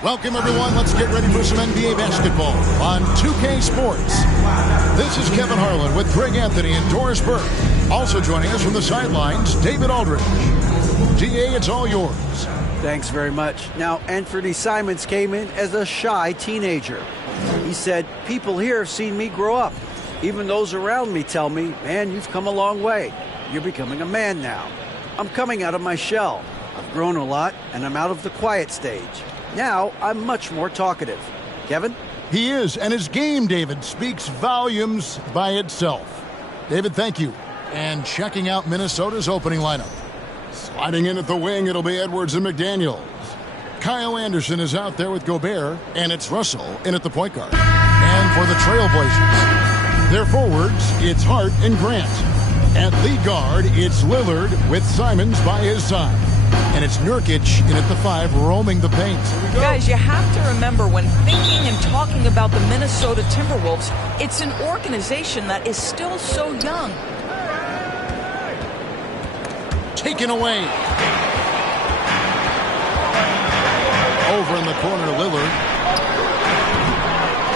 Welcome, everyone. Let's get ready for some NBA basketball on 2K Sports. This is Kevin Harlan with Greg Anthony and Doris Burke. Also joining us from the sidelines, David Aldridge. DA, it's all yours. Thanks very much. Now, Anthony Simons came in as a shy teenager. He said, people here have seen me grow up. Even those around me tell me, man, you've come a long way. You're becoming a man now. I'm coming out of my shell. I've grown a lot, and I'm out of the quiet stage. Now, I'm much more talkative. Kevin? He is, and his game, David, speaks volumes by itself. David, thank you. And checking out Minnesota's opening lineup. Sliding in at the wing, it'll be Edwards and McDaniels. Kyle Anderson is out there with Gobert, and it's Russell in at the point guard. And for the Trailblazers, their forwards, it's Hart and Grant. At lead guard, it's Lillard with Simons by his side. And it's Nurkic in at the 5, roaming the paint. Guys, you have to remember when thinking and talking about the Minnesota Timberwolves, it's an organization that is still so young. Taken away. Over in the corner, Lillard.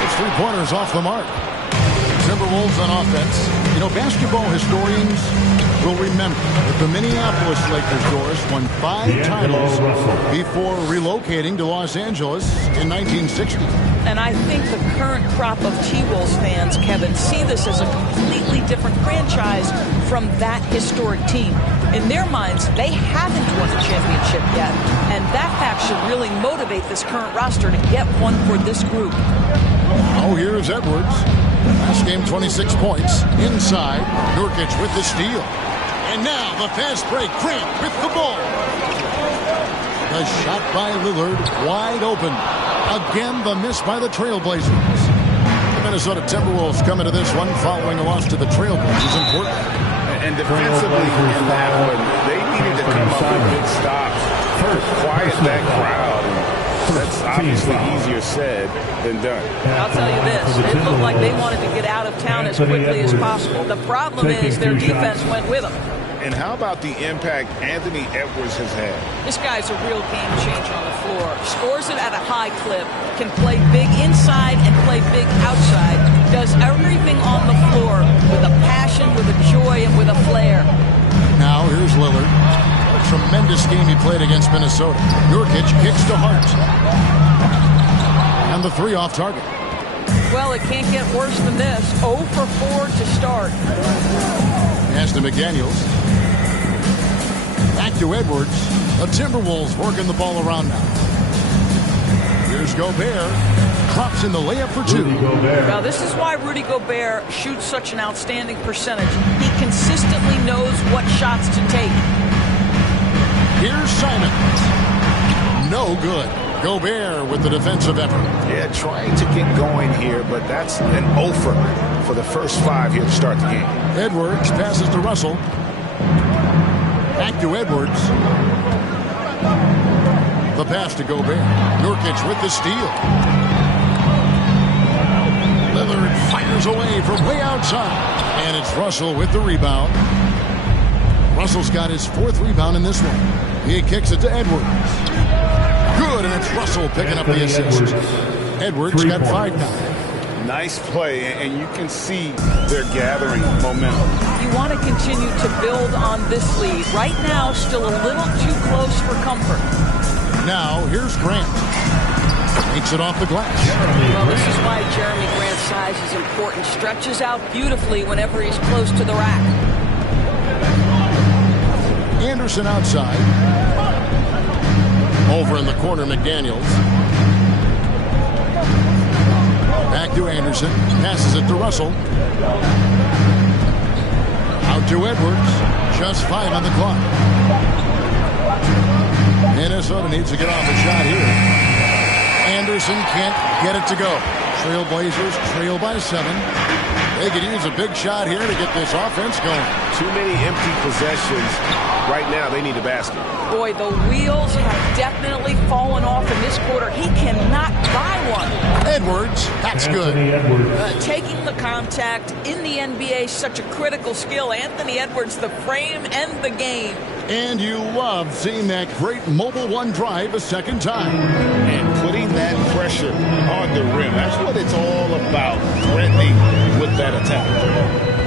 It's 3-pointers off the mark. Timberwolves on offense. You know, basketball historians will remember that the Minneapolis Lakers, Doris, won 5 titles before relocating to Los Angeles in 1960. And I think the current crop of T-Wolves fans, Kevin, see this as a completely different franchise from that historic team. In their minds, they haven't won a championship yet, and that fact should really motivate this current roster to get one for this group. Oh, here's Edwards. Last game, 26 points. Inside, Nurkic with the steal. And now the fast break. Grant with the ball. The shot by Lillard, wide open. Again, the miss by the Trailblazers. The Minnesota Timberwolves come into this one following a loss to the Trailblazers in Portland. And defensively in that one, they needed to come up with big stops to quiet that crowd. That's obviously easier said than done. I'll tell you this, it looked like they wanted to get out of town as quickly as possible. The problem is their defense went with them. And how about the impact Anthony Edwards has had? This guy's a real game changer on the floor. Scores it at a high clip, can play big inside and play big outside. Does everything on the floor with a passion, with a joy, and with a flair. Now here's Lillard. What a tremendous game he played against Minnesota. Nurkic kicks to Hart. And the 3 off target. Well, it can't get worse than this. 0 for 4 to start. Pass to McDaniels. Back to Edwards. The Timberwolves working the ball around now. Here's Gobert. Drops in the layup for 2. Now, this is why Rudy Gobert shoots such an outstanding percentage. He consistently knows what shots to take. Here's Simons. No good. Gobert with the defensive effort. Yeah, trying to get going here, but that's an offer for the first 5 here to start the game. Edwards passes to Russell. Back to Edwards. The pass to Gobert. Nurkic with the steal. Lillard fires away from way outside. And it's Russell with the rebound. Russell's got his 4th rebound in this one. He kicks it to Edwards. Good, and it's Russell picking up the assist. Edwards got 5 now. Nice play, and you can see they're gathering momentum. You want to continue to build on this lead. Right now, still a little too close for comfort. Now, here's Grant. Takes it off the glass. Well, this is why Jeremy Grant's size is important. Stretches out beautifully whenever he's close to the rack. Anderson outside. Over in the corner, McDaniels. Back to Anderson. Passes it to Russell. Out to Edwards. Just 5 on the clock. Minnesota needs to get off a shot here. Anderson can't get it to go. Trailblazers trail by 7. They could use a big shot here to get this offense going. Too many empty possessions. Right now, they need a basket. Boy, the wheels have definitely fallen off in this quarter. He cannot buy one. Edwards, that's good. Taking the contact in the NBA, such a critical skill. Anthony Edwards, the frame and the game. And you love seeing that great mobile one drive a second time. And putting that pressure on the rim. That's what it's all about, threatening with that attack.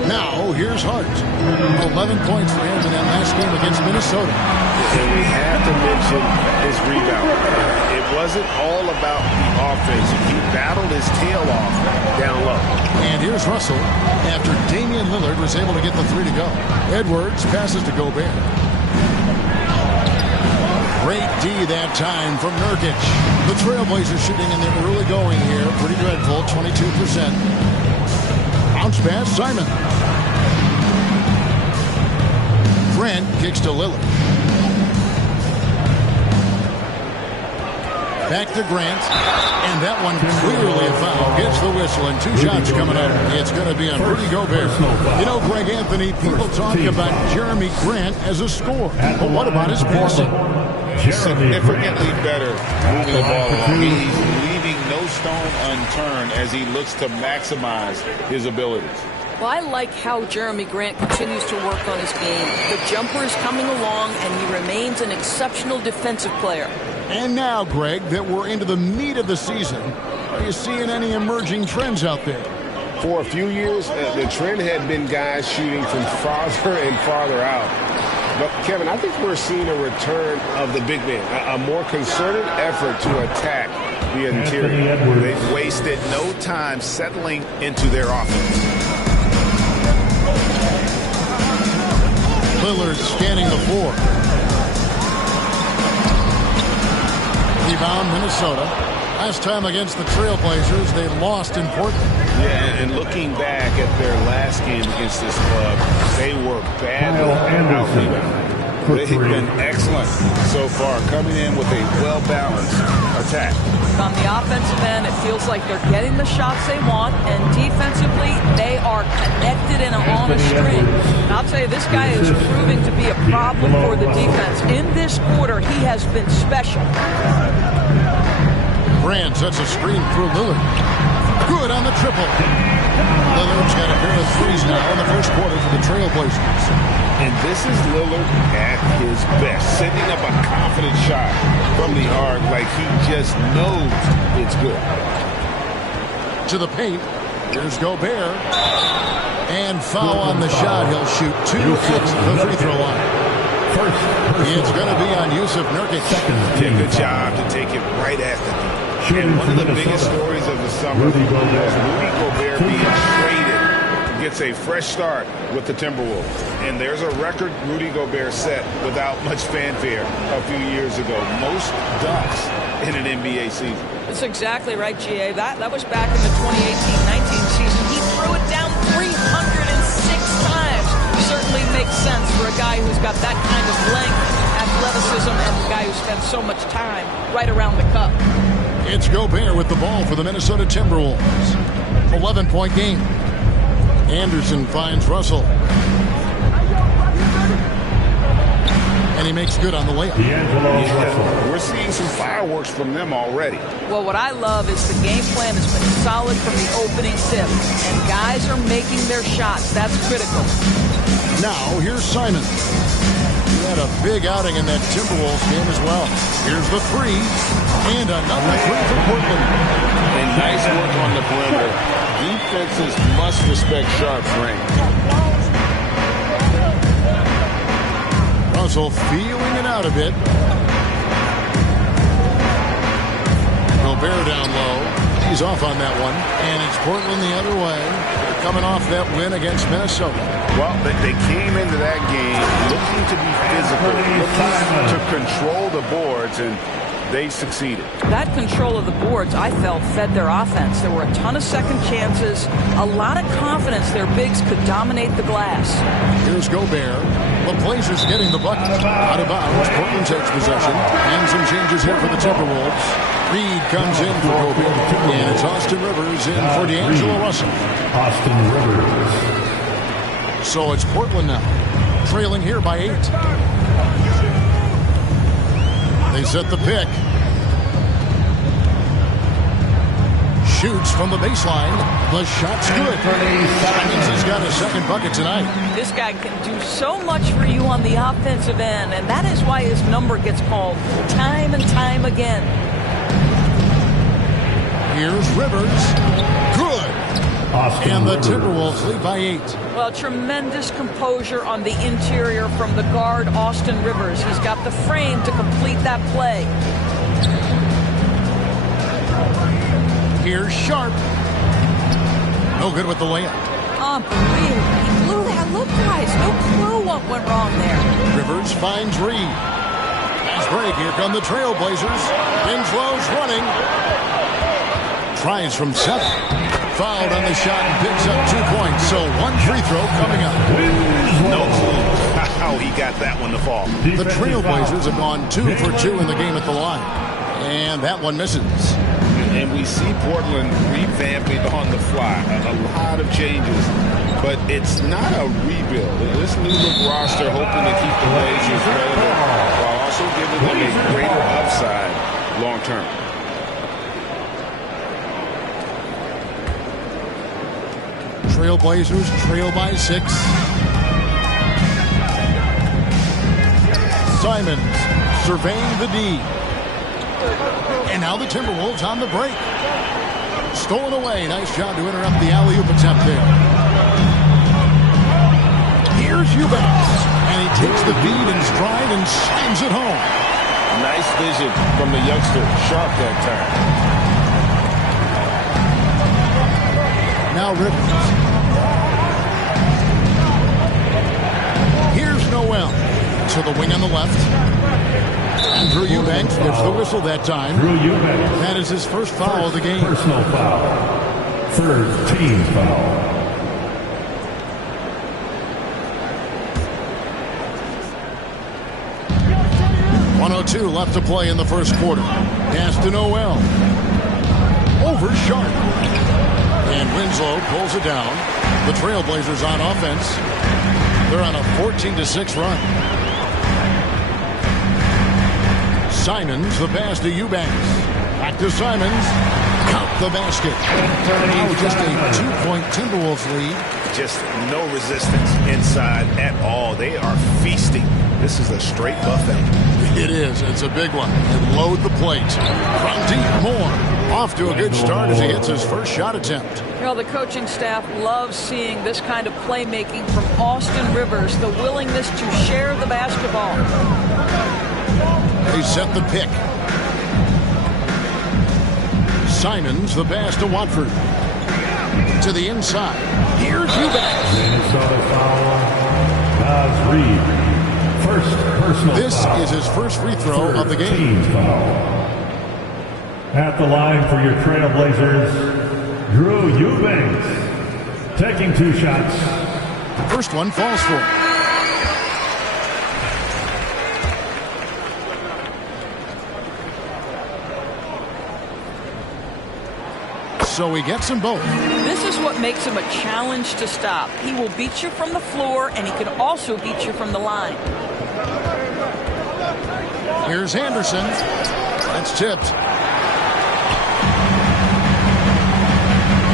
Now, here's Hart. 11 points for him in that last game against Minnesota. And we have to mention his rebound. It wasn't all about the offense. He battled his tail off down low. And here's Russell after Damian Lillard was able to get the three to go. Edwards passes to Gobert. Great D that time from Nurkic. The Trailblazers shooting in the early going here. Pretty dreadful, 22%. Bounce pass, Simon. Grant kicks to Lillard. Back to Grant. And that one clearly a foul. Gets the whistle and 2 shots coming up. It's going to be on Rudy Gobert. You know, Greg Anthony, people talk about Jeremy Grant as a scorer. But what about his passing? Significantly better moving the ball along. He's leaving no stone unturned as he looks to maximize his abilities. Well, I like how Jeremy Grant continues to work on his game. The jumper is coming along, and he remains an exceptional defensive player. And now, Greg, that we're into the meat of the season, are you seeing any emerging trends out there? For a few years, the trend had been guys shooting from farther and farther out. But, Kevin, I think we're seeing a return of the big man, a more concerted effort to attack the interior. They've wasted no time settling into their offense. Lillard scanning the floor. Rebound, Minnesota. Last time against the Trailblazers, they lost in Portland. Yeah, and looking back at their last game against this club, they were badly out-rebounded. They've been excellent so far, coming in with a well-balanced attack. On the offensive end, it feels like they're getting the shots they want, and defensively, they are connected and on a string. And I'll tell you, this guy is proving to be a problem for the defense. In this quarter, he has been special. Grant sets a screen through Lillard. Good on the triple. Lillard's got a pair of threes now in the first quarter for the Trailblazers. And this is Lillard at his best, sending up a confident shot from the arc like he just knows it's good. To the paint. Here's Gobert. And foul on the shot. He'll shoot 2 at the free throw line. It's going to be on Yusuf Nurkic. Good job to take it right at the and one of the biggest stories of the summer was Rudy Gobert being traded. Gets a fresh start with the Timberwolves. And there's a record Rudy Gobert set without much fanfare a few years ago. Most dunks in an NBA season. That's exactly right, GA. That was back in the 2018-19 season. He threw it down 306 times. Certainly makes sense for a guy who's got that kind of length, athleticism, and a guy who spends so much time right around the cup. It's Gobert with the ball for the Minnesota Timberwolves. 11-point game. Anderson finds Russell. And he makes good on the layup. We're seeing some fireworks from them already. Well, what I love is the game plan has been solid from the opening tip. And guys are making their shots. That's critical. Now, here's Simon. He had a big outing in that Timberwolves game as well. Here's the three. And another three for Portland. And nice work on the perimeter. Defenses must respect Sharp's range. Russell feeling it out a bit. Gobert down low. He's off on that one. And it's Portland the other way. Coming off that win against Minnesota. Well, they came into that game looking to be physical, looking to control the boards, and they succeeded. That control of the boards, I felt, fed their offense. There were a ton of second chances, a lot of confidence their bigs could dominate the glass. Here's Gobert. The Blazers getting the bucket. Out of bounds. Portland takes possession. And some changes here for the Timberwolves. Reed comes in for Gobert. And it's Austin Rivers in for D'Angelo Russell. Austin Rivers. So it's Portland now. Trailing here by 8. They set the pick. shoots from the baseline. The shot's good. Simons has got a second bucket tonight. This guy can do so much for you on the offensive end, and that is why his number gets called time and time again. Here's Rivers. Good. And the Timberwolves lead by 8. Well, tremendous composure on the interior from the guard, Austin Rivers. He's got the frame to complete that play. Here's Sharp. No good with the layup. Unbelievable. He blew that look, guys. No clue what went wrong there. Rivers finds Reed. Fast break. Here come the Trailblazers. Winslow's running. Tries from 7. Fouled on the shot and picks up 2 points. So 1 free throw coming up. No clue how he got that one to fall. The Trailblazers have gone 2 for 2 in the game at the line. And that one misses. And we see Portland revamping on the fly. A lot of changes. But it's not a rebuild. This new look roster hoping to keep the Blazers relevant while also giving them a greater upside long term. Trailblazers trail by 6. Simons surveying the D. And now the Timberwolves on the break. Stolen away. Nice job to interrupt the alley-oop attempt there. Here's Eubanks. And he takes the feed in stride and slams it home. Nice vision from the youngster. Sharp that time. Now Rivers. Here's Noel. To the wing on the left. Andrew Eubanks gets the whistle that time. That is his first foul of the game. Personal foul. Third team foul. .102 left to play in the first quarter. Pass to Noel. Over Sharp. And Winslow pulls it down. The Trailblazers on offense. They're on a 14-6 run. Simons, the pass to Eubanks. Back to Simons. Count the basket. Now just a 2-point Timberwolves lead. Just no resistance inside at all. They are feasting. This is a straight buffet. It is. It's a big one. And load the plate. From deep, Moore. Off to a good start as he hits his first shot attempt. You know, the coaching staff loves seeing this kind of playmaking from Austin Rivers, the willingness to share the basketball. They set the pick. Simons, the pass to Watford. To the inside. Here's Eubanks. Minnesota foul. Nas Reed. First personal This foul. is his first free throw of the game. Team foul. At the line for your Trailblazers, Drew Eubanks. Taking 2 shots. First one falls for him. So he gets them both. This is what makes him a challenge to stop. He will beat you from the floor, and he can also beat you from the line. Here's Henderson. That's tipped.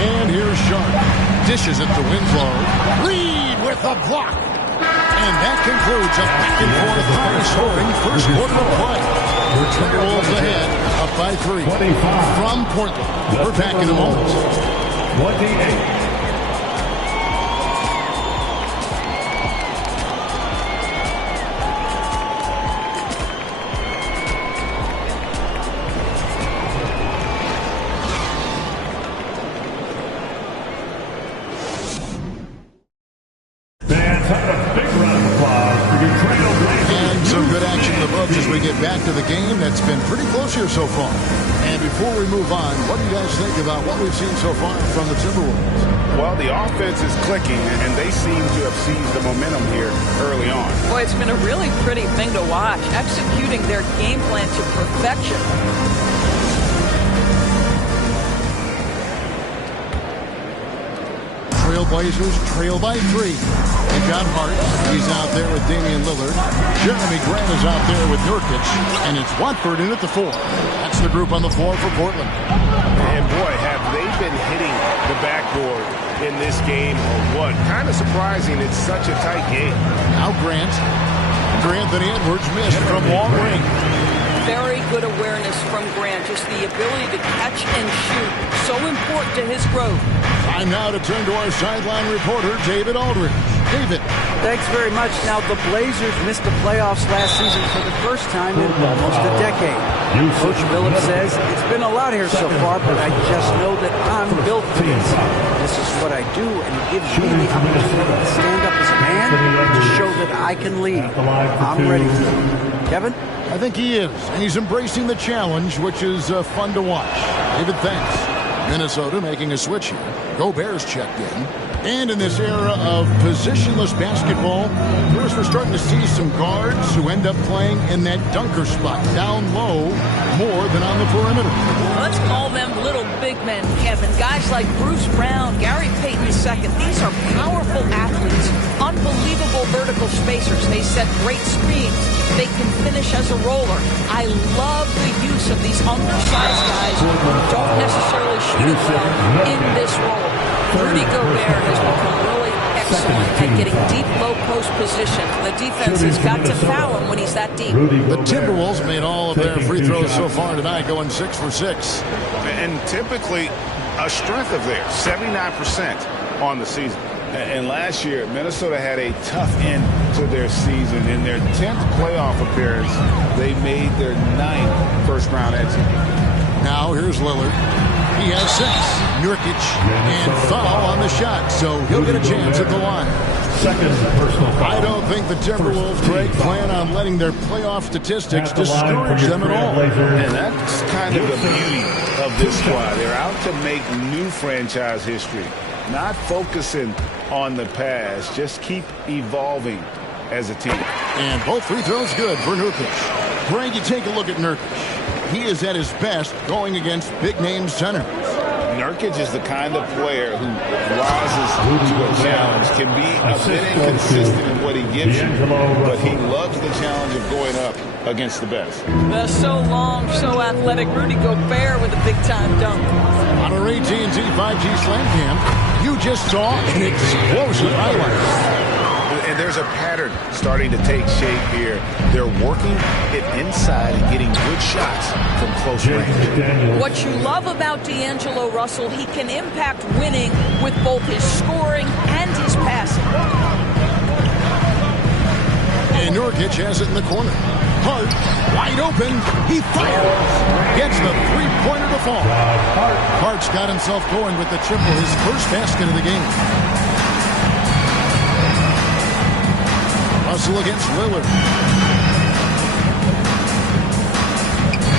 And here's Sharp. Dishes it to Winslow. Reed with the block. And that concludes a back-and-forth high-scoring first quarter of play. The Timberwolves ahead, up by 3. 25. From Portland. We're back in a moment. 28. As we get back to the game that's been pretty close here so far. And before we move on, what do you guys think about what we've seen so far from the Timberwolves? Well, the offense is clicking, and they seem to have seized the momentum here early on. Boy, it's been a really pretty thing to watch, executing their game plan to perfection. Trailblazers trail by 3. They've got Hart. He's out there with Damian Lillard. Jeremy Grant is out there with Nurkic. And it's Watford in at the 4. That's the group on the floor for Portland. And boy, have they been hitting the backboard in this game or what? Kind of surprising. It's such a tight game. Now Grant. Anthony Edwards missed from long range. Very good awareness from Grant. Just the ability to catch and shoot. So important to his growth. Time now to turn to our sideline reporter, David Aldridge. David. Thanks very much. Now, the Blazers missed the playoffs last season for the first time in almost a decade. Coach Phillips says, it's been a lot here so far, but I just know that I'm built for this. This is what I do, and it gives me the opportunity to stand up as a man to show that I can lead. I'm ready for it. Kevin? I think he is, and he's embracing the challenge, which is fun to watch. David, thanks. Minnesota making a switch here. Gobert's checked in. And in this era of positionless basketball, first we're starting to see some guards who end up playing in that dunker spot, down low, more than on the perimeter. Let's call them little big men, Kevin. Guys like Bruce Brown, Gary Payton II. These are powerful athletes, unbelievable vertical spacers. They set great screens. They can finish as a roller. I love the use of these undersized guys who don't necessarily shoot it well in this role. Rudy Gobert has become really excellent at getting deep low post position. The defense has got to foul him when he's that deep. The Timberwolves made all of their free throws so far tonight, going 6 for 6. And typically a strength of theirs, 79% on the season. And last year, Minnesota had a tough end to their season. In their 10th playoff appearance, they made their 9th first-round exit. Now here's Lillard. He has 6. Nurkic and foul on the shot, so he'll get a chance at the line. Second personal foul. I don't think the Timberwolves, Greg, plan on letting their playoff statistics discourage them at all. And that's kind of the beauty of this squad. They're out to make new franchise history, not focusing on the past. Just keep evolving as a team. And both free throws good for Nurkic. Greg, you take a look at Nurkic. He is at his best going against big-name centers. Nurkic is the kind of player who rises to a challenge, can be a bit inconsistent in what he gives you, but he loves the challenge of going up against the best. The so long, so athletic Rudy Gobert with a big-time dunk. On our AT&T 5G Slam Cam, you just saw an explosive highlight. And there's a pattern starting to take shape here. They're working it inside and getting good shots from close range. What you love about D'Angelo Russell, he can impact winning with both his scoring and his passing. And Nurkic has it in the corner. Hart, wide open. He fires. Gets the three-pointer to fall. Hart's got himself going with the triple, his first basket of the game. Russell against Lillard.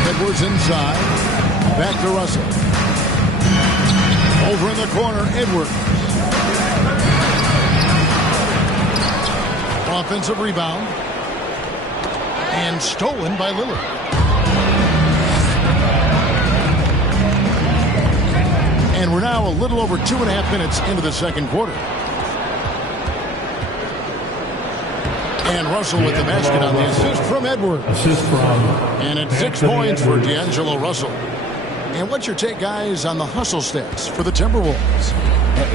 Edwards inside. Back to Russell. Over in the corner, Edwards. Offensive rebound. And stolen by Lillard. And we're now a little over 2.5 minutes into the second quarter. And Russell with the basket on the assist from Edwards. And it's 6 points for D'Angelo Russell. And what's your take, guys, on the hustle stats for the Timberwolves?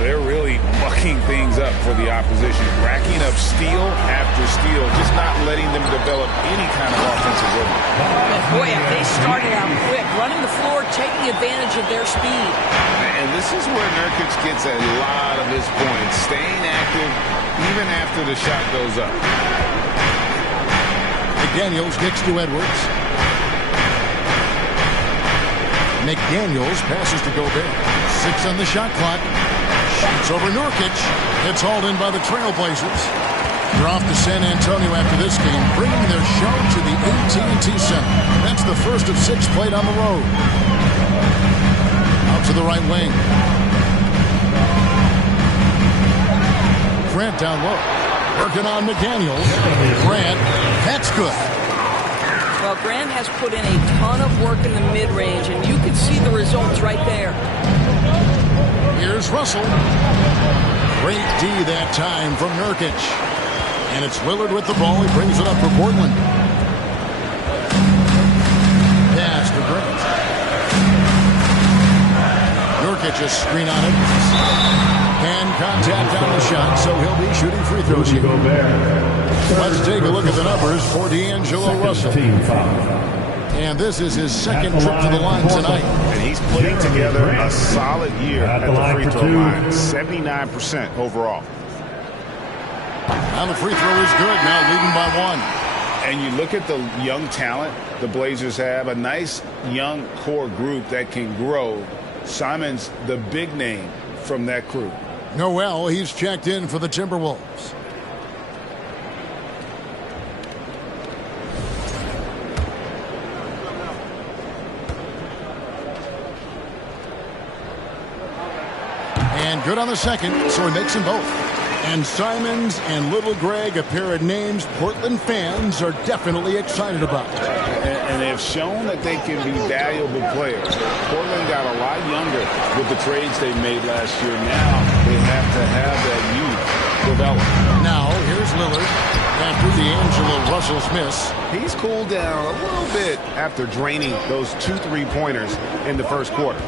They're really mucking things up for the opposition, racking up steal after steal, just not letting them develop any kind of offensive rhythm. And boy, if they started out quick, running the floor, taking advantage of their speed. And this is where Nurkic gets a lot of his points, staying active even after the shot goes up. McDaniels gets to Edwards. McDaniels passes to Gobert. 6 on the shot clock. Shoots over Nurkic. It's hauled in by the Trailblazers. They're off to San Antonio after this game, bringing their show to the AT&T Center. That's the first of 6 played on the road. Out to the right wing. Grant down low. Working on McDaniels. Grant, that's good. Well, Grant has put in a ton of work in the mid-range, and you can see the results right there. Here's Russell. Great D that time from Nurkic. And it's Lillard with the ball. He brings it up for Portland. Pass to Grant. Nurkic Just screen on it. And contact on the shot, so he'll be shooting free throws here. Let's take a look at the numbers for D'Angelo Russell. Team foul. And this is his second trip to the line tonight. And he's putting together a solid year at the free throw line. 79% overall. Now the free throw is good. Now leading by 1. And you look at the young talent the Blazers have, a nice young core group that can grow. Simon's the big name from that crew. Noel, he's checked in for the Timberwolves. And good on the second, so he makes them both. And Simons and Little Greg, a pair of names Portland fans are definitely excited about. And they've shown that they can be valuable players. Portland got a lot younger with the trades they made last year. Now they have to have that youth develop. Now here's Lillard after D'Angelo Russell's miss. He's cooled down a little bit after draining those 2 3-pointers in the first quarter.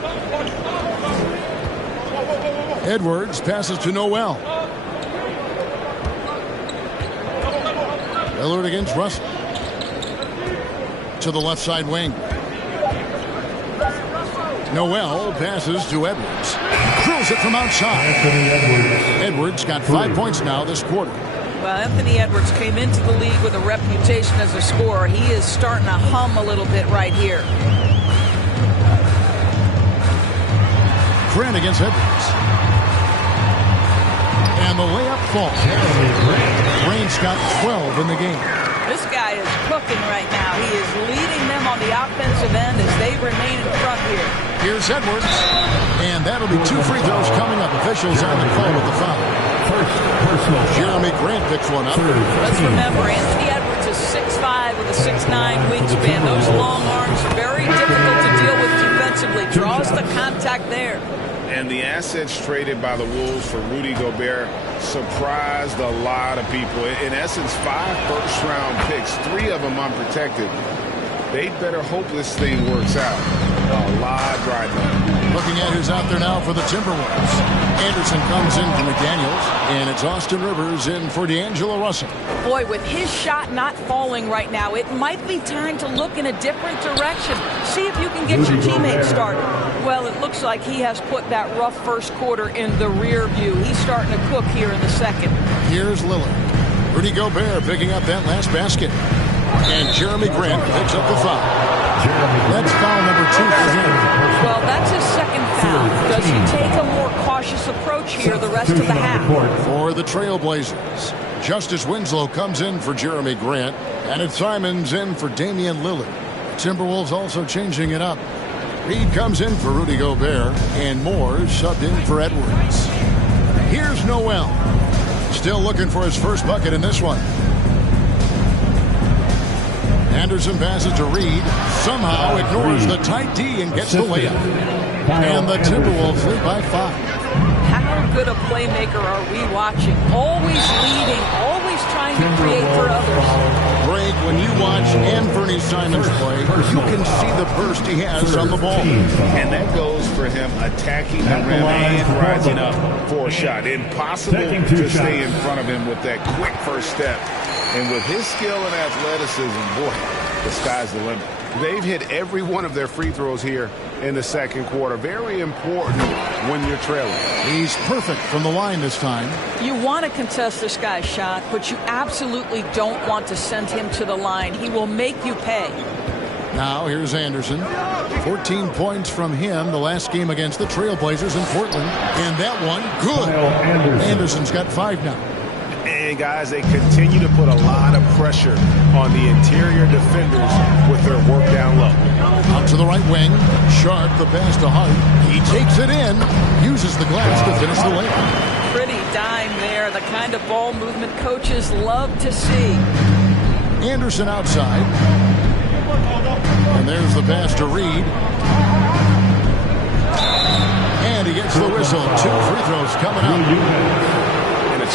Edwards passes to Noel. Lillard against Russell. To the left side wing. Noel passes to Edwards. Drills it from outside. Edwards got 5 points now this quarter. Well, Anthony Edwards came into the league with a reputation as a scorer. He is starting to hum a little bit right here. Grant against Edwards. And the layup falls. Grant's got 12 in the game. This guy is cooking right now. He is leading them on the offensive end as they remain in front here. Here's Edwards. And that'll be 2 free throws coming up. Officials on the call with the foul. Personal. Jeremy Grant picks one up. Let's remember, Anthony Edwards is 6'5" with a 6'9" wingspan. Those long arms are very difficult to deal with defensively. Draws the contact there. And the assets traded by the Wolves for Rudy Gobert surprised a lot of people. In essence, 5 first-round picks, 3 of them unprotected. They better hope this thing works out. A lot driving. Looking at who's out there now for the Timberwolves. Anderson comes in for McDaniels, and it's Austin Rivers in for D'Angelo Russell. Boy, with his shot not falling right now, it might be time to look in a different direction. See if you can get your teammates started. Well, it looks like he has put that rough first quarter in the rear view. He's starting to cook here in the second. Here's Lillard. Rudy Gobert picking up that last basket. And Jeremy Grant picks up the foul. That's foul number 2 for him. Well, that's his second foul. Does he take a more cautious approach here the rest of the half? For the Trailblazers, Justice Winslow comes in for Jeremy Grant, and it's Simons in for Damian Lillard. Timberwolves also changing it up. Reed comes in for Rudy Gobert, and Moore subbed in for Edwards. Here's Noel. Still looking for his first bucket in this one. Anderson passes to Reed. Somehow ignores the tight D and gets the layup. And the Timberwolves lead by 5. How good a playmaker are we watching? Always leading, always trying to create for others. Greg, when you watch Anthony Simons play, you can see the burst he has on the ball. And that goes for him attacking the rim and rising up for a shot. Impossible to stay in front of him with that quick first step. And with his skill and athleticism, boy, the sky's the limit. They've hit every one of their free throws here in the second quarter. Very important when you're trailing. He's perfect from the line this time. You want to contest this guy's shot, but you absolutely don't want to send him to the line. He will make you pay. Now here's Anderson. 14 points from him the last game against the Trailblazers in Portland. And that one, good. Anderson's got 5 now. And guys, they continue to put a lot of pressure on the interior defenders with their work down low. Out to the right wing. Sharp, the pass to Hart. He takes it in. Uses the glass to finish the layup. Pretty dime there. The kind of ball movement coaches love to see. Anderson outside. And there's the pass to Reed. And he gets the whistle. 2 free throws coming up.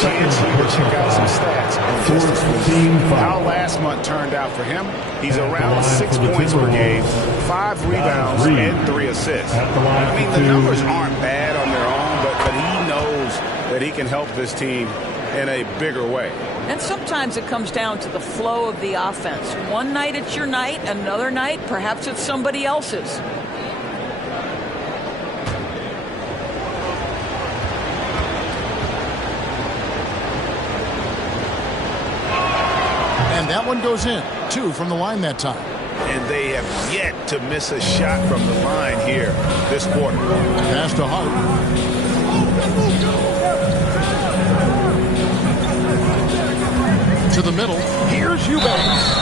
chance here to check out some stats on just this week. How last month turned out for him, he's around 6 points per game, 5 rebounds, and 3 assists. I mean, the numbers aren't bad on their own, but he knows that he can help this team in a bigger way. And sometimes it comes down to the flow of the offense. One night it's your night, another night perhaps it's somebody else's. And that one goes in. 2 from the line that time. And they have yet to miss a shot from the line here this quarter. Pass to Hart. To the middle. Here's Eubanks.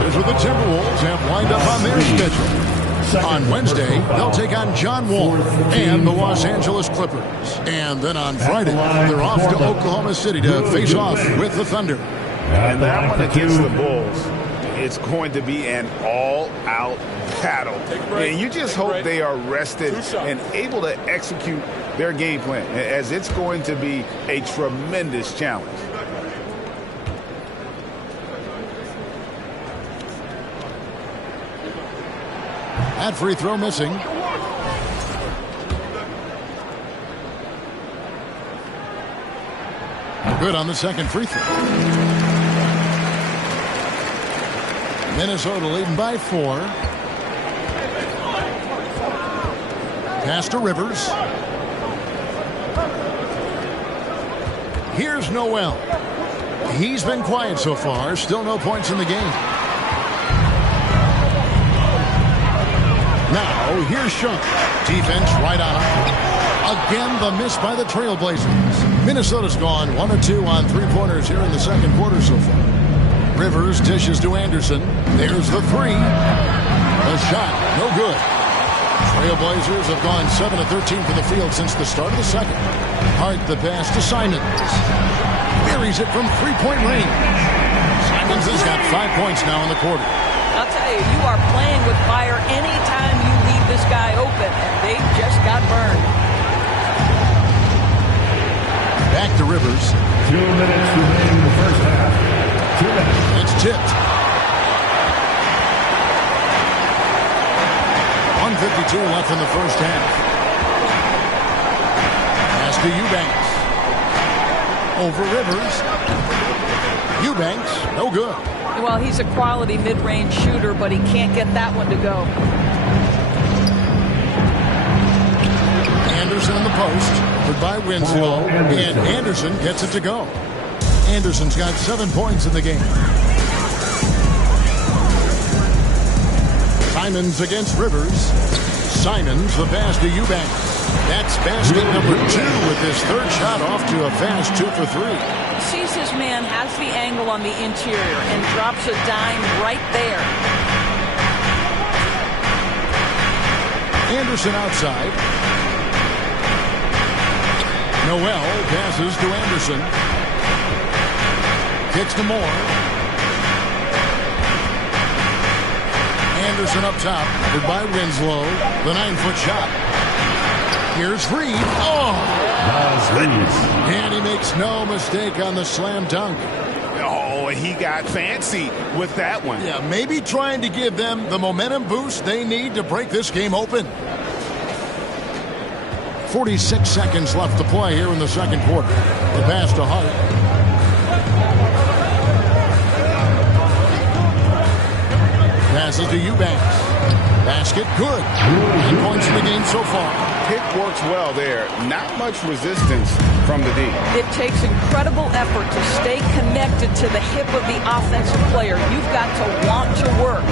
Here's what the Timberwolves have lined up on their schedule. On Wednesday, they'll take on John Wall and the Los Angeles Clippers. And then on Friday, they're off to Oklahoma City to face off with the Thunder. And that one against the Bulls, it's going to be an all-out battle. And you just hope they are rested and able to execute their game plan, as it's going to be a tremendous challenge. That free throw missing. Good on the second free throw. Minnesota leading by 4. Pass to Rivers. Here's Noel. He's been quiet so far. Still no points in the game. Now, here's Shunk. Defense right on him. Again, the miss by the Trailblazers. Minnesota's gone 1 of 2 on 3-pointers here in the second quarter so far. Rivers dishes to Anderson. There's the 3. The shot, no good. Trailblazers have gone 7 of 13 for the field since the start of the second. Hart the pass to Simons. Buries it from 3-point range. Simons has got 5 points now in the quarter. I'll tell you, you are playing with fire anytime you leave this guy open, and they just got burned. Back to Rivers. 2 minutes remaining in the first half. 2 minutes. It's tipped. 1:52 left in the first half. Pass to Eubanks. Over Rivers. Eubanks, no good. Well, he's a quality mid-range shooter, but he can't get that one to go. Anderson in the post. Goodbye Winslow. And Anderson gets it to go. Anderson's got 7 points in the game. Simons against Rivers. Simons, the pass to Eubanks. That's basket number 2 with his third shot off to a fast 2 for 3. Sees his man, has the angle on the interior, and drops a dime right there. Anderson outside. Noel passes to Anderson. Kicks to Moore. Anderson up top. Goodbye Winslow. The 9-foot shot. Here's Reed. Oh! And he makes no mistake on the slam dunk. Oh, he got fancy with that one. Yeah, maybe trying to give them the momentum boost they need to break this game open. 46 seconds left to play here in the second quarter. The pass to Hart. Passes to Eubanks. Basket good. 9 points in the game so far. Pick works well there. Not much resistance from the D. It takes incredible effort to stay connected to the hip of the offensive player. You've got to want to work.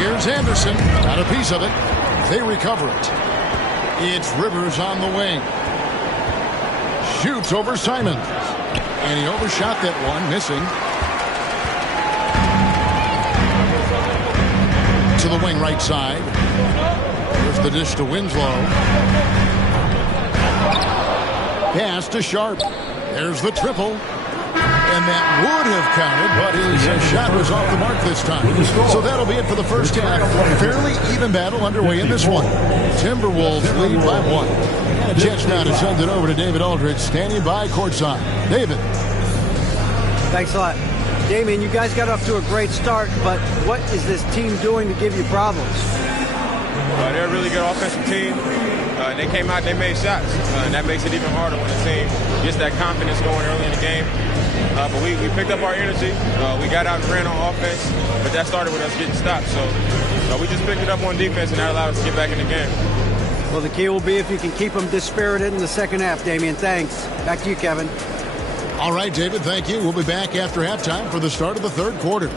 Here's Anderson. Got a piece of it. They recover it. It's Rivers on the wing. Shoots over Simons. And he overshot that one, missing. To the wing right side. Here's the dish to Winslow. Pass to Sharp. There's the triple. And that would have counted, but his shot was off the mark this time. So that'll be it for the first half. Fairly even battle underway in this one. Timberwolves lead by 1. And a chance now to send it over to David Aldridge, standing by courtside. David. Thanks a lot. Damian, you guys got off to a great start, but what is this team doing to give you problems? They're a really good offensive team. They came out, they made shots, and that makes it even harder when the team gets that confidence going early in the game. But we picked up our energy. We got out and ran on offense, but that started with us getting stopped. So we just picked it up on defense, and that allowed us to get back in the game. Well, the key will be if you can keep them dispirited in the second half, Damian. Thanks. Back to you, Kevin. All right, David, thank you. We'll be back after halftime for the start of the third quarter.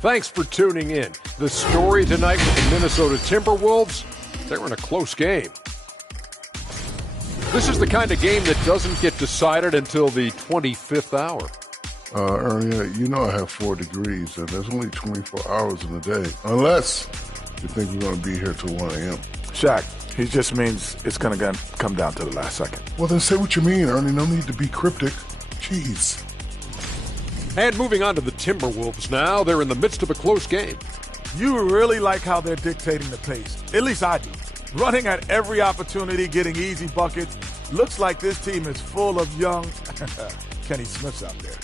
Thanks for tuning in. The story tonight with the Minnesota Timberwolves, they're in a close game. This is the kind of game that doesn't get decided until the 25th hour. Ernie, you know I have 4 degrees, and there's only 24 hours in a day. Unless you think we're going to be here till 1 a.m. Shaq, he just means it's going to come down to the last second. Well, then say what you mean, Ernie. No need to be cryptic. Jeez. And moving on to the Timberwolves now. They're in the midst of a close game. You really like how they're dictating the pace. At least I do. Running at every opportunity, getting easy buckets. Looks like this team is full of young Kenny Smiths out there.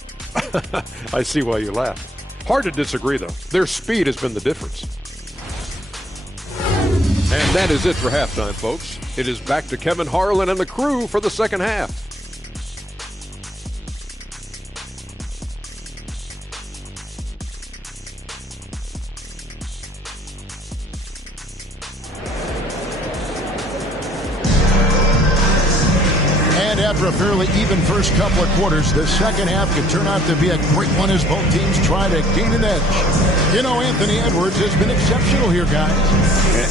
I see why you laugh. Hard to disagree, though. Their speed has been the difference. And that is it for halftime, folks. It is back to Kevin Harlan and the crew for the second half. After a fairly even first couple of quarters, the second half could turn out to be a great one as both teams try to gain an edge. You know, Anthony Edwards has been exceptional here, guys.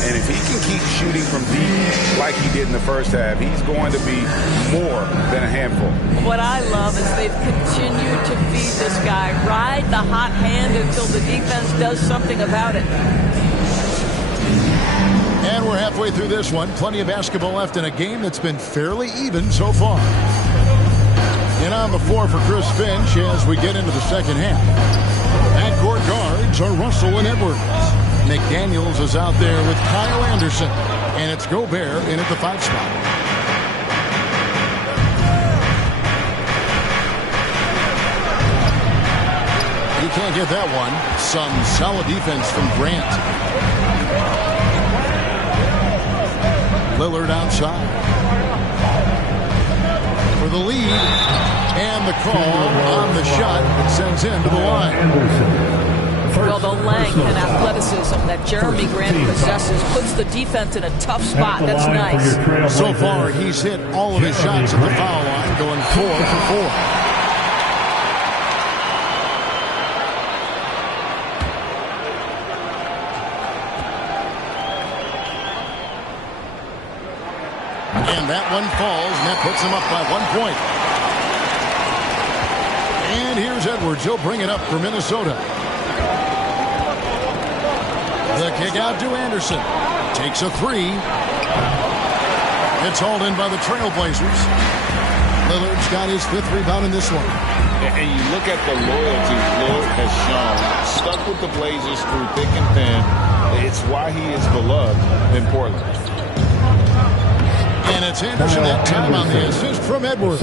And if he can keep shooting from deep like he did in the first half, he's going to be more than a handful. What I love is they've continued to feed this guy, ride the hot hand until the defense does something about it. And we're halfway through this one. Plenty of basketball left in a game that's been fairly even so far. And on the floor for Chris Finch as we get into the second half. Backcourt guards are Russell and Edwards. McDaniels is out there with Kyle Anderson. And it's Gobert in at the 5 spot. He can't get that one. Some solid defense from Grant. Lillard outside for the lead, and the call on the shot that sends him to the line. Well, the length and athleticism that Jeremy Grant possesses puts the defense in a tough spot. That's nice. So far, he's hit all of his shots at the foul line, going 4 for 4. And that one falls, and that puts him up by 1 point. And here's Edwards. He'll bring it up for Minnesota. The kick out to Anderson. Takes a 3. It's hauled in by the Trailblazers. Lillard's got his 5th rebound in this one. And you look at the loyalty Lillard has shown. Stuck with the Blazers through thick and thin. It's why he is beloved in Portland. And it's Anderson that time on the assist from Edwards.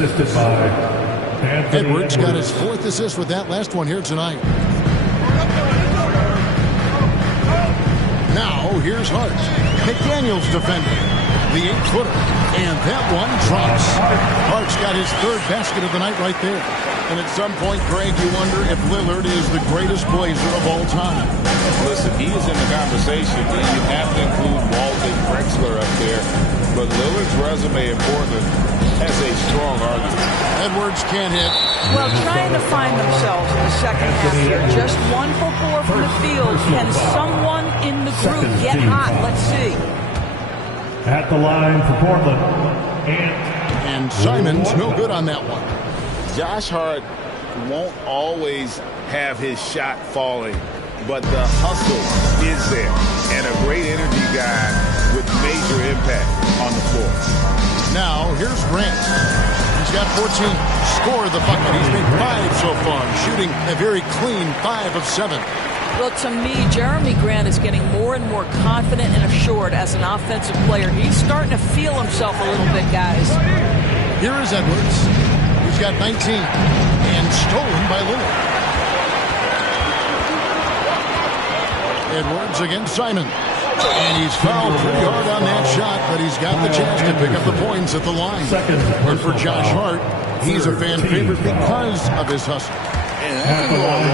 Edwards got his 4th assist with that last one here tonight. Now here's Hart. McDaniels defending. The 8-footer. And that one drops. Hart's got his 3rd basket of the night right there. And at some point, Greg, you wonder if Lillard is the greatest Blazer of all time. Listen, he is in the conversation. You have to include Walton Drexler up there. But Lillard's resume in Portland has a strong argument. Edwards can't hit. Well, trying to find themselves in the second half here. Just 1 for 4 from the field. Can someone in the group get hot? Let's see. At the line for Portland. And Simon's no good on that one. Josh Hart won't always have his shot falling, but the hustle is there. And a great energy guy with major impact on the floor. Now, here's Grant. He's got 14. Scored the bucket. He's made 5 so far, shooting a very clean 5 of 7. Well, to me, Jeremy Grant is getting more and more confident and assured as an offensive player. He's starting to feel himself a little bit, guys. Here is Edwards. He's got 19 and stolen by Lillard. Edwards against Simon. And he's fouled pretty hard on that shot, but he's got the chance to pick up the points at the line. And for Josh Hart, he's a fan favorite because of his hustle. And that can go a long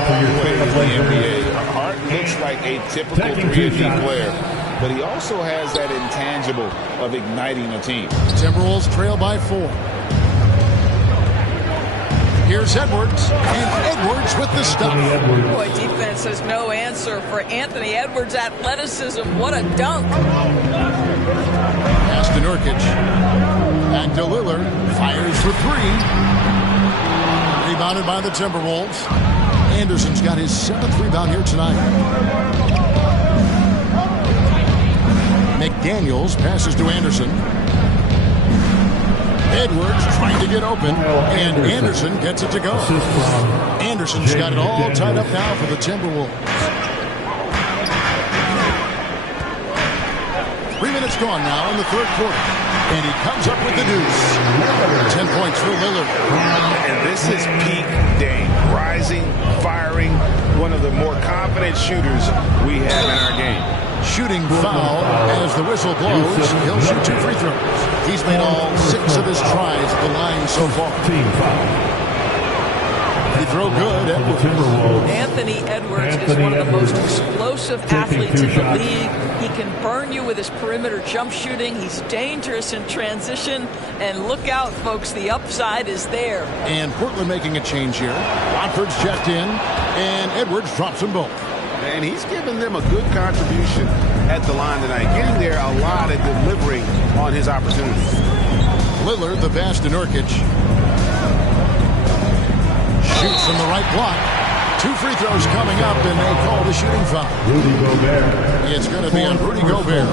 way in the NBA. Hart looks like a typical 3-and-D player, but he also has that intangible of igniting a team. Timberwolves trail by 4. Here's Edwards, and Edwards with the stuff. Boy, defense has no answer for Anthony Edwards' athleticism. What a dunk. Pass to Nurkic. Back to Lillard. Fires for 3. Rebounded by the Timberwolves. Anderson's got his 7th rebound here tonight. McDaniels passes to Anderson. Edwards trying to get open, and Anderson gets it to go. Anderson's got it all tied up now for the Timberwolves. 3 minutes gone now in the third quarter, and he comes up with the deuce. 10 points for Lillard. And this is peak Dame, rising, firing, one of the more confident shooters we have in our game. Shooting foul as the whistle blows. He'll shoot 2 free throws. He's made all 6 of his tries at the line so far. Free throw good. Anthony Edwards is one of the most explosive athletes in the league. He can burn you with his perimeter jump shooting. He's dangerous in transition. And look out, folks, the upside is there. And Portland making a change here. Watford's checked in, and Edwards drops them both. And he's given them a good contribution at the line tonight, getting there a lot and delivering on his opportunities. Lillard, the pass to Nurkic. Shoots from the right block. 2 free throws coming up, and they call the shooting foul. Rudy Gobert. It's going to be on Rudy Gobert.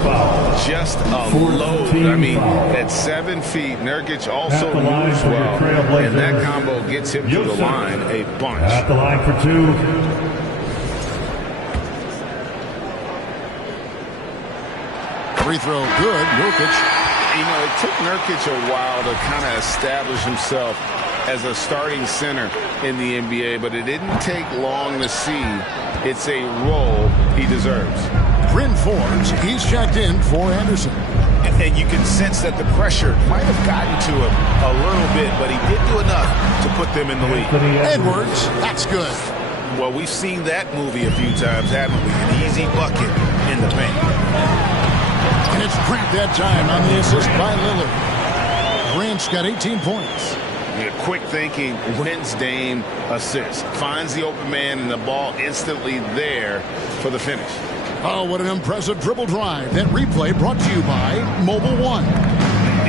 Just a load. I mean, at 7 feet, Nurkic also moves well, and that combo gets him to the line a bunch. At the line for 2. Free throw good. Nurkic. You know, it took Nurkic a while to kind of establish himself as a starting center in the NBA, but it didn't take long to see it's a role he deserves. Bryn Forbes, he's checked in for Anderson. And you can sense that the pressure might have gotten to him a little bit, but he did do enough to put them in the lead. Edwards, that's good. Well, we've seen that movie a few times, haven't we? An easy bucket in the paint. And it's Grant that time on the assist by Lillard. Grant's got 18 points. Yeah, quick thinking wins Dame assist. Finds the open man and the ball instantly there for the finish. Oh, what an impressive dribble drive. That replay brought to you by Mobile One.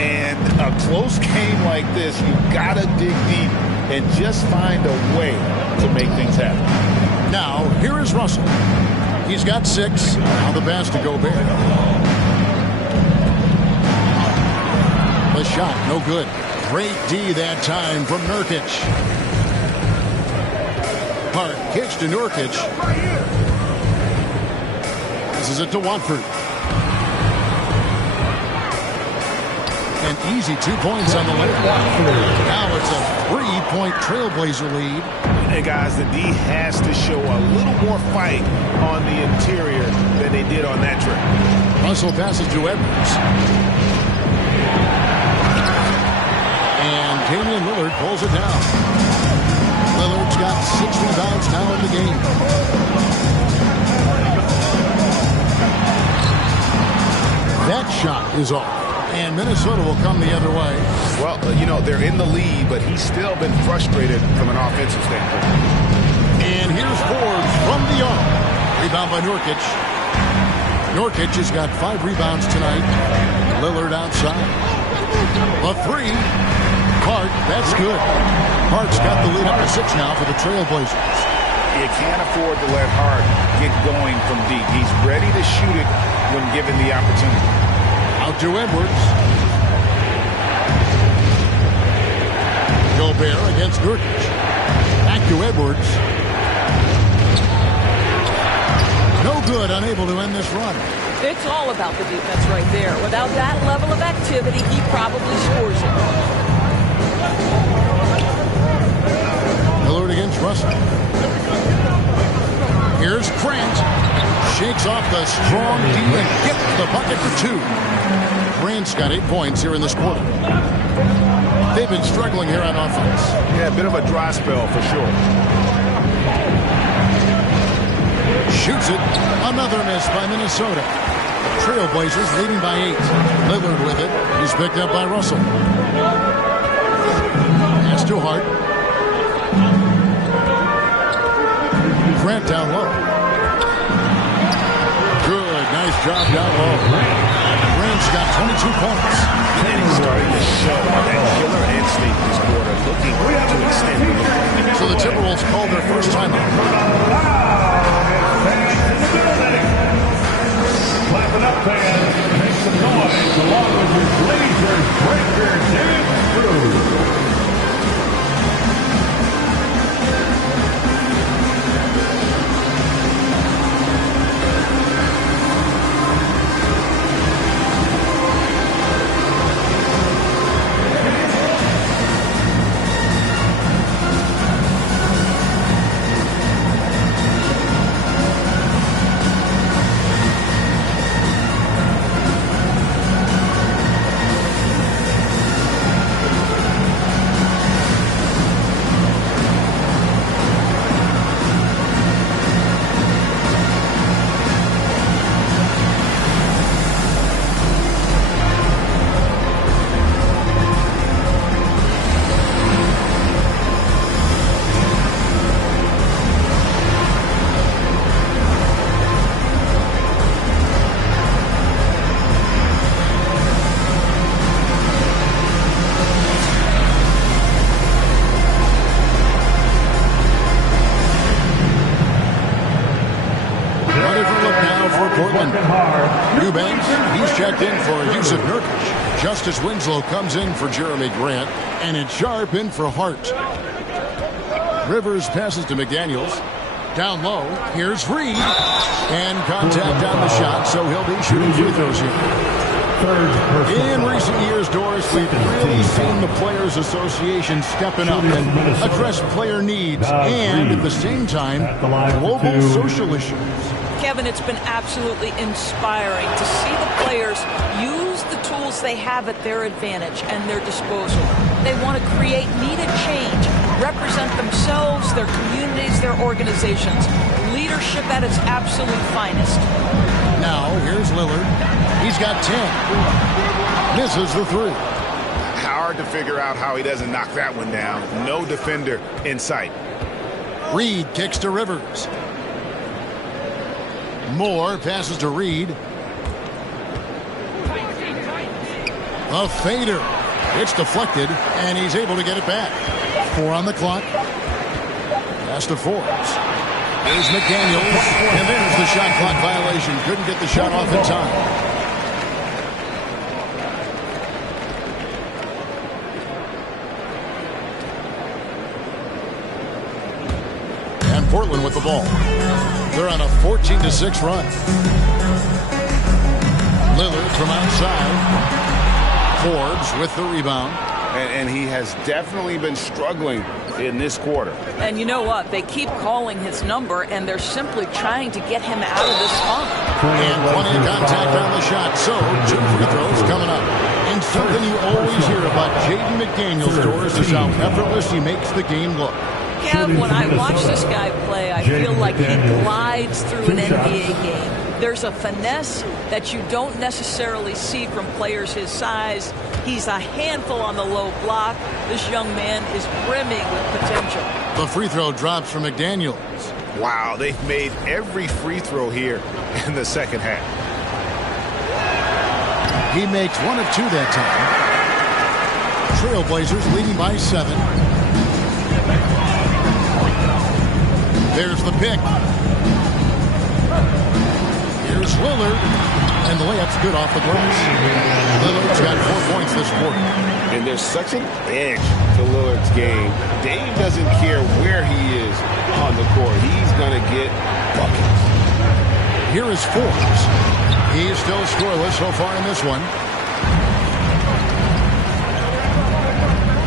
And a close game like this, you gotta dig deep and just find a way to make things happen. Now, here is Russell. He's got 6. Now the pass to Gobert. The shot, no good. Great D that time from Nurkic. Hart kicks to Nurkic. Passes it to Watford. An easy 2 points on the way. Now it's a 3-point Trailblazer lead. Hey guys, the D has to show a little more fight on the interior than they did on that trip. Russell passes to Edwards. And Damian Lillard pulls it down. Lillard's got 6 rebounds now in the game. That shot is off. And Minnesota will come the other way. Well, you know, they're in the lead, but he's still been frustrated from an offensive standpoint. And here's Forbes from the arc. Rebound by Nurkic. Nurkic has got 5 rebounds tonight. Lillard outside. A 3. Hart, that's good. Hart's got the lead up to 6 now for the Trailblazers. You can't afford to let Hart get going from deep. He's ready to shoot it when given the opportunity. Out to Edwards. Gobert against Nurkic. Back to Edwards. No good, unable to end this run. It's all about the defense right there. Without that level of activity, he probably scores it. Lillard against Russell. Here's Grant. Shakes off the strong D and gets the bucket for 2. Grant's got 8 points here in this quarter. They've been struggling here on offense. Yeah, a bit of a dry spell for sure. Shoots it. Another miss by Minnesota. Trailblazers leading by 8. Lillard with it. He's picked up by Russell. Pass to Hart. Grant down low. Good. Nice job down low. Grant's got 22 points. And he's starting to show that killer instinct this quarter, looking to extend the lead. So the Timberwolves called their first timeout. Clap it up, fans. Make some noise along with your Blazers breaker, Dave Cruz. Justice Winslow comes in for Jeremy Grant, and it's Sharp in for Hart. Rivers passes to McDaniels. Down low, here's Reed. And contact on the shot, so he'll be shooting free throws here. In recent years, Doris, we've really seen the Players Association stepping up and address player needs and, at the same time, global social issues. Kevin, it's been absolutely inspiring to see the players use the tools they have at their advantage and their disposal. They want to create needed change, represent themselves, their communities, their organizations. Leadership at its absolute finest. Now, here's Lillard. He's got 10. Misses the 3. Hard to figure out how he doesn't knock that one down. No defender in sight. Reed kicks to Rivers. Moore passes to Reed. A fader. It's deflected, and he's able to get it back. 4 on the clock. Pass to Forbes. There's McDaniels, and there's the shot clock violation. Couldn't get the shot off in time. And Portland with the ball. They're on a 14-6 run. Lillard from outside. Forbes with the rebound. And he has definitely been struggling in this quarter. And you know what? They keep calling his number, and they're simply trying to get him out of this funk. And plenty of contact on the shot. So, 2 free throws coming up. And something you always hear about Jaden McDaniels, Doris, is how effortless he makes the game look. Kev, when I watch this guy play, I feel like he glides through an NBA game. There's a finesse that you don't necessarily see from players his size. He's a handful on the low block. This young man is brimming with potential. The free throw drops from McDaniels. Wow, they've made every free throw here in the second half. He makes 1 of 2 that time. Trailblazers leading by 7. There's the pick. Here's Lillard. And the layup's good off the glass. Lillard's got 4 points this quarter. And there's such an edge to Lillard's game. Dave doesn't care where he is on the court. He's going to get buckets. Here is Forbes. He's still scoreless so far in this one.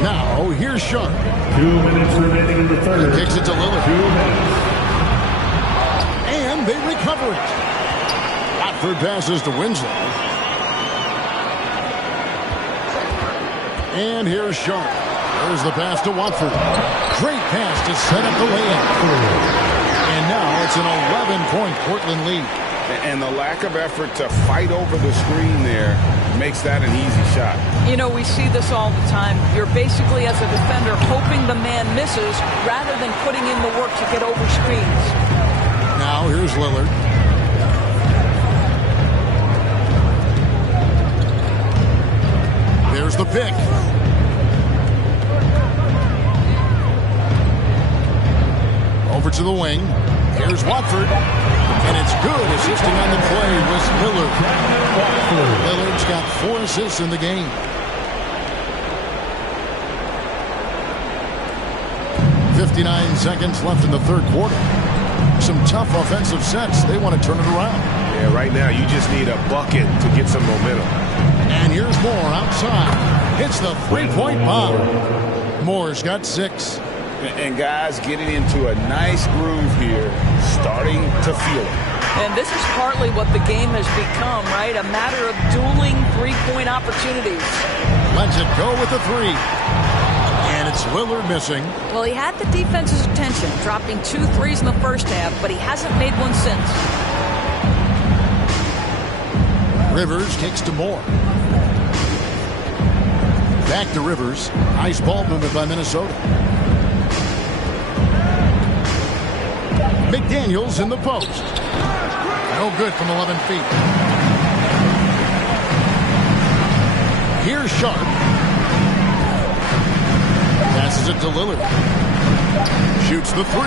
Now, here's Sharp. 2 minutes remaining in the third. He kicks it to Lillard. 2 minutes. And they recover it. Watford passes to Winslow. And here's Sharp. There's the pass to Watford. Great pass to set up the layup. And now it's an 11-point Portland lead. And the lack of effort to fight over the screen there makes that an easy shot. You know, we see this all the time. You're basically, as a defender, hoping the man misses rather than putting in the work to get over screens. Now here's Lillard. There's the pick. Over to the wing. Here's Watford. And it's good. Assisting on the play was Lillard. Lillard's got 4 assists in the game. .59 seconds left in the third quarter. Some tough offensive sets. They want to turn it around. Yeah, right now you just need a bucket to get some momentum. And here's Moore outside. Hits the three-point bomb. Moore's got 6. And guys getting into a nice groove here, starting to feel it. And this is partly what the game has become, right? A matter of dueling three-point opportunities. Lets it go with the 3. And it's Lillard missing. Well, he had the defense's attention, dropping 2 threes in the first half, but he hasn't made one since. Rivers kicks to Moore. Back to Rivers. Nice ball movement by Minnesota. McDaniels in the post. No good from 11 feet. Here's Sharp. Passes it to Lillard. Shoots the 3.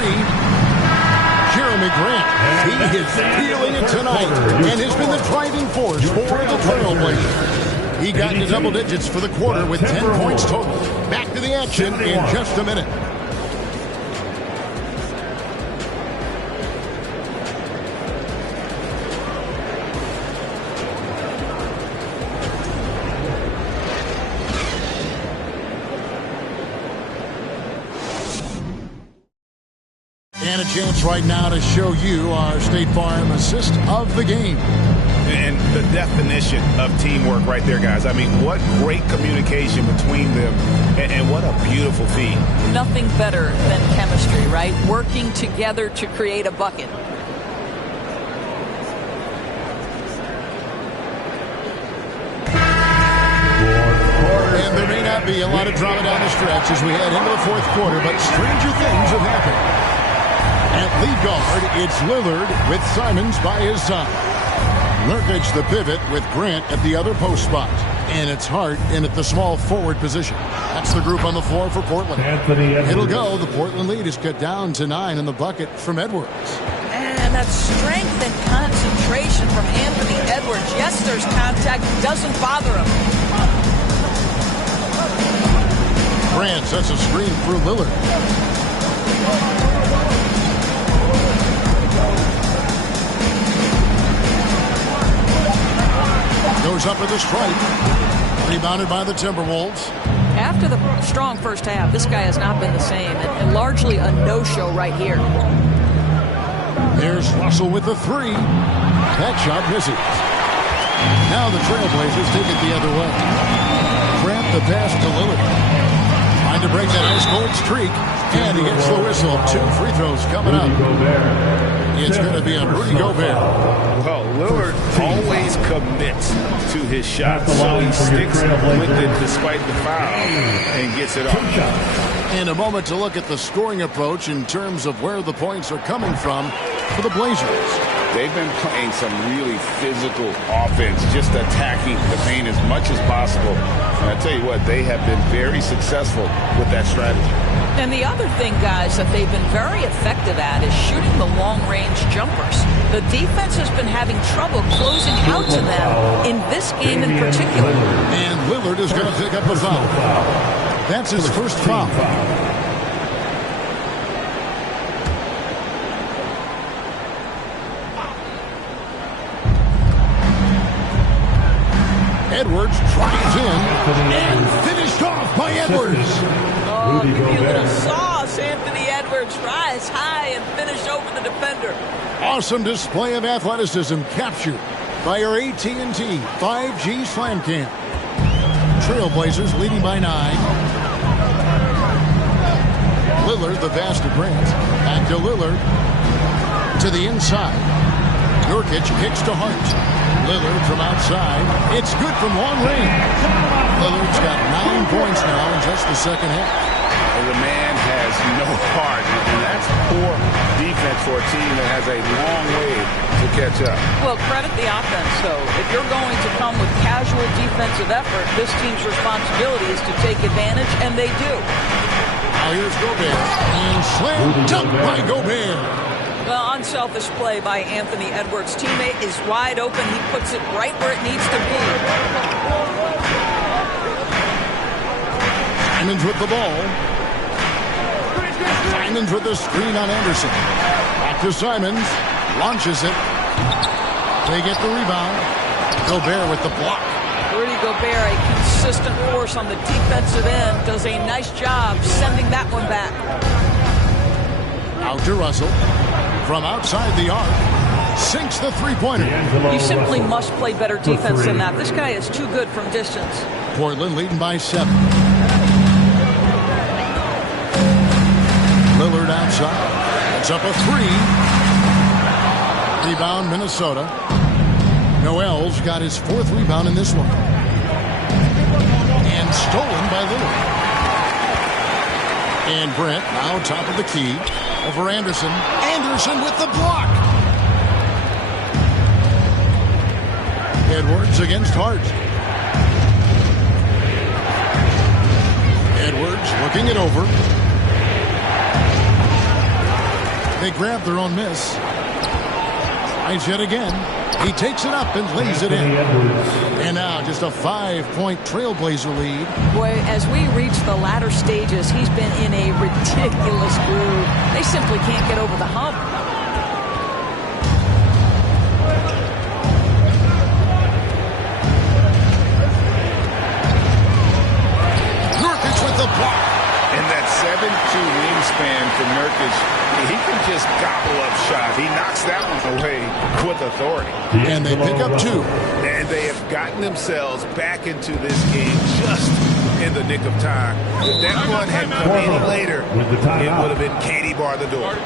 Jeremy Grant. He is feeling it tonight and has been the driving force for the Trailblazers. He got into double digits for the quarter with 10 points total. Back to the action in just a minute. And a chance right now to show you our State Farm assist of the game. And the definition of teamwork right there, guys. I mean, what great communication between them, and what a beautiful feat. Nothing better than chemistry, right? Working together to create a bucket. And there may not be a lot of drama down the stretch as we head into the fourth quarter, but stranger things have happened. At lead guard, it's Lillard with Simons by his side. Nurkic the pivot with Grant at the other post spot. And it's Hart in at the small forward position. That's the group on the floor for Portland. It'll go. The Portland lead is cut down to 9 in the bucket from Edwards. And that strength and concentration from Anthony Edwards. Yes, there's contact. Doesn't bother him. Grant sets a screen through Lillard. Goes up with a strike. Rebounded by the Timberwolves. After the strong first half, this guy has not been the same. And largely a no-show right here. There's Russell with the 3. That shot misses. Now the Trailblazers take it the other way. Grant the pass to Lillard. Trying to break that ice-cold streak. And he gets the whistle. 2 free throws coming up. It's going to be on Rudy Gobert. Well, Lillard always commits to his shot, so he sticks with it despite the foul and gets it off. In a moment to look at the scoring approach in terms of where the points are coming from for the Blazers. They've been playing some really physical offense, just attacking the paint as much as possible. And I tell you what, they have been very successful with that strategy. And the other thing, guys, that they've been very effective at is shooting the long-range jumpers. The defense has been having trouble closing out to them in this game in particular. And Lillard is going to pick up a foul. That's his first foul. Edwards drives in and finished off by Edwards. Oh, give me a little sauce. Anthony Edwards rise high and finish over the defender. Awesome display of athleticism captured by our AT&T 5G Slam Cam. Trailblazers leading by 9. Lillard, the faster Grant. Back to Lillard. To the inside. Nurkic kicks to Hart. Lillard from outside. It's good from long range. Lillard's got 9 points now in just the second half. The man has no heart, and that's poor defense for a team that has a long way to catch up. Well, credit the offense, though. If you're going to come with casual defensive effort, this team's responsibility is to take advantage, and they do. Now here's Gobert. And slam dunk by Gobert. Well, unselfish play by Anthony Edwards. Teammate is wide open. He puts it right where it needs to be. Simons with the ball. Simons with the screen on Anderson. Back to Simons. Launches it. They get the rebound. Gobert with the block. Rudy Gobert, a consistent force on the defensive end, does a nice job sending that one back. Out to Russell. From outside the arc. Sinks the three-pointer. You simply must play better defense than that. This guy is too good from distance. Portland leading by 7. Lillard outside. It's up a 3. Rebound, Minnesota. Noel's got his 4th rebound in this one. And stolen by Lillard. And Brent now top of the key. Over Anderson. Anderson with the block. Edwards against Hart. Edwards looking it over. They grab their own miss. Tries yet again. He takes it up and lays it in. And now just a 5-point Trailblazer lead. Boy, as we reach the latter stages, he's been in a ridiculous groove. They simply can't get over the hump. Nurkic with the block. And that 7'2" wingspan for Nurkic, he can just gobble up shots. He knocks that one away with authority. And they pick up 2. And they have gotten themselves back into this game just in the nick of time. If that one had come in later, it would have been Katie bar the door.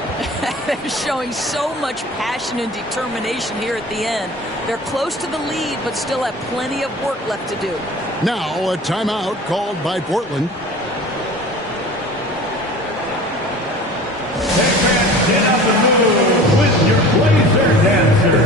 They're showing so much passion and determination here at the end. They're close to the lead, but still have plenty of work left to do. Now a timeout called by Portland. Get up and move with your Blazer dancer.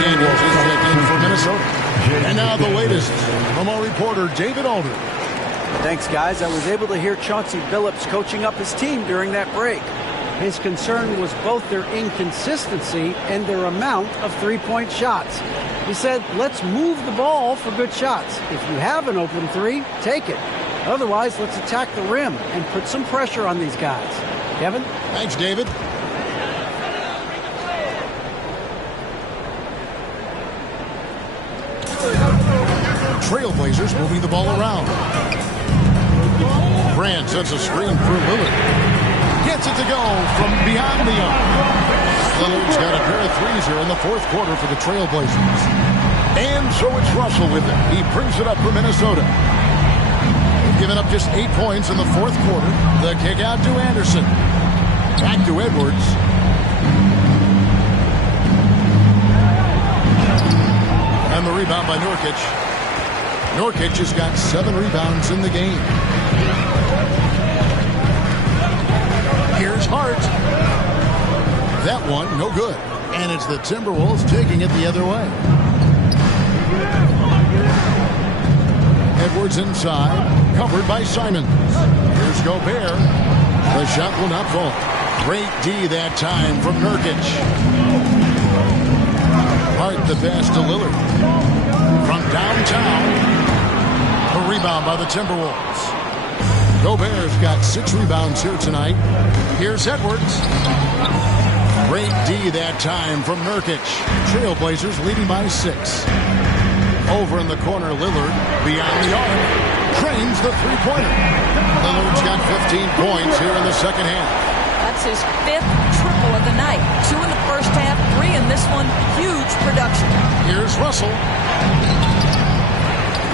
Daniels is checked in for Minnesota. And now the latest from our reporter, David Aldridge. Thanks, guys. I was able to hear Chauncey Billups coaching up his team during that break. His concern was both their inconsistency and their amount of three-point shots. He said, let's move the ball for good shots. If you have an open three, take it. Otherwise, let's attack the rim and put some pressure on these guys. Kevin? Thanks, David. Trailblazers moving the ball around. Grant sets a screen for Lillard. Gets it to go from beyond the arc. Lillard's got a pair of threes here in the fourth quarter for the Trailblazers. And so it's Russell with it. He brings it up for Minnesota. They've given up just 8 points in the fourth quarter. The kick out to Anderson. Back to Edwards. And the rebound by Nurkic. Nurkic has got 7 rebounds in the game. Here's Hart. That one, no good. And it's the Timberwolves taking it the other way. Edwards inside, covered by Simons. Here's Gobert. The shot will not fall. Great D that time from Nurkic. Hart the pass to Lillard. From downtown. A rebound by the Timberwolves. Gobert's got 6 rebounds here tonight. Here's Edwards. Great D that time from Nurkic. Trailblazers leading by 6. Over in the corner, Lillard beyond the arc. Trains the three-pointer. Lillard's got 15 points here in the second half. That's his 5th triple of the night. 2 in the first half, 3 in this one. Huge production. Here's Russell.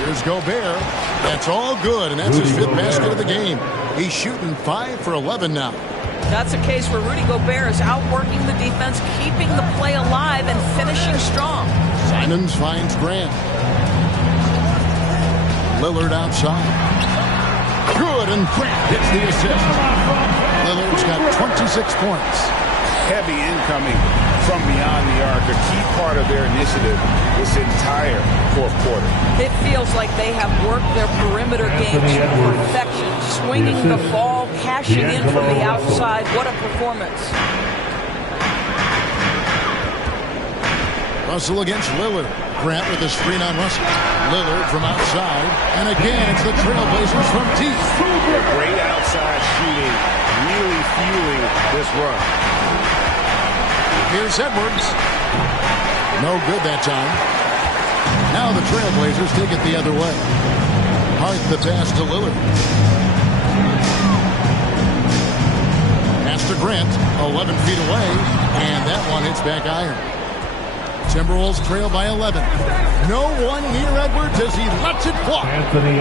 Here's Gobert. That's all good, and that's his 5th basket of the game. He's shooting 5 for 11 now. That's a case where Rudy Gobert is outworking the defense, keeping the play alive, and finishing strong. Simons finds Grant. Lillard outside. Good, and Grant hits the assist. Lillard's got 26 points. Heavy incoming from beyond the arc, a key part of their initiative this entire fourth quarter. It feels like they have worked their perimeter game to perfection, swinging the ball, cashing in from the outside. What a performance. Russell against Lillard. Grant with a screen on Russell. Lillard from outside. And again, it's the Trailblazers from deep. Great outside shooting, really fueling this run. Here's Edwards. No good that time. Now the Trailblazers take it the other way. Hart the pass to Lillard. Pass to Grant, 11 feet away, and that one hits back iron. Timberwolves trail by 11. No one near Edwards as he lets it fly.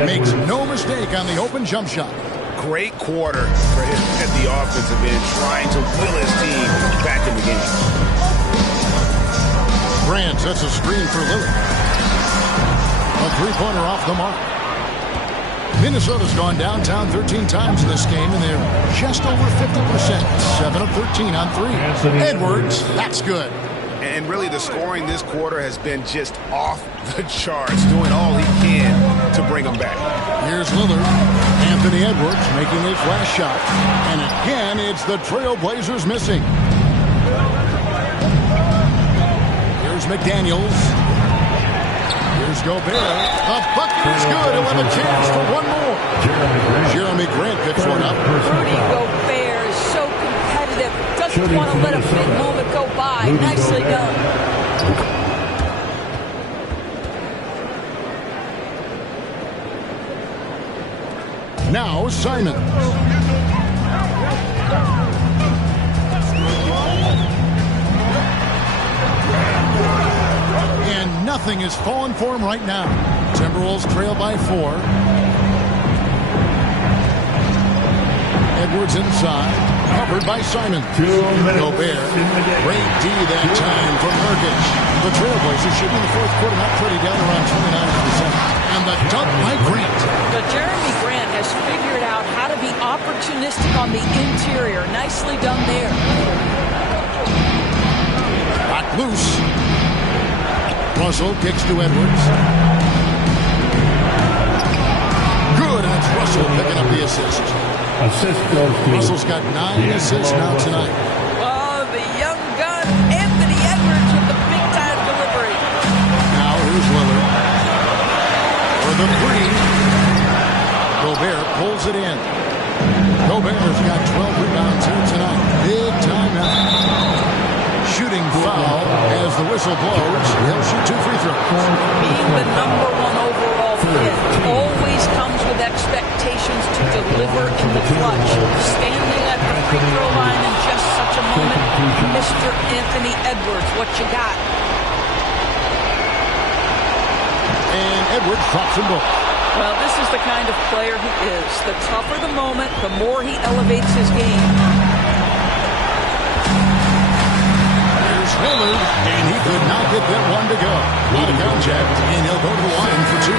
Makes no mistake on the open jump shot. Great quarter for him at the offensive end, trying to will his team back in the game. Grant sets a screen for Lillard. A three-pointer off the mark. Minnesota's gone downtown 13 times in this game, and they're just over 50%. 7 of 13 on 3. Edwards, that's good. And really the scoring this quarter has been just off the charts, doing all he can to bring them back. Here's Lillard. Anthony Edwards making his last shot. And again, it's the Trailblazers missing. Here's McDaniels. Here's Gobert. The bucket is good. He'll have a chance for one more. Jeremy Grant picks one up. Rudy Gobert is so competitive. Doesn't want to let a big moment go by. Nicely done. Now Simons. And nothing is falling for him right now. Timberwolves trail by 4. Edwards inside, covered by Simons. Gobert, great D that time from Nurkic. The Trailblazers shooting in the fourth quarter, not pretty, down around 29%. And the dunk by Grant. But Jeremy Grant has figured out how to be opportunistic on the interior. Nicely done there. Got loose. Russell kicks to Edwards. Good, and it's Russell picking up the assist. Assist goes to Russell's got 9 assists now tonight. Oh, the young gun, Anthony Edwards with the big-time delivery. Now here's Lillard. For the 3. Gobert pulls it in. Gobert's got 12 rebounds here tonight. Big time now. Shooting foul as the whistle blows. He'll shoot 2 free throws. Being the number 1 overall pick always comes with expectations to deliver in the clutch. Standing at the free throw line in just such a moment, Mr. Anthony Edwards, what you got? And Edwards drops them both. Well, this is the kind of player he is. The tougher the moment, the more he elevates his game. Here's Lillard, and he could not get that one to go. A lot of contact, and he'll go to the line for 2.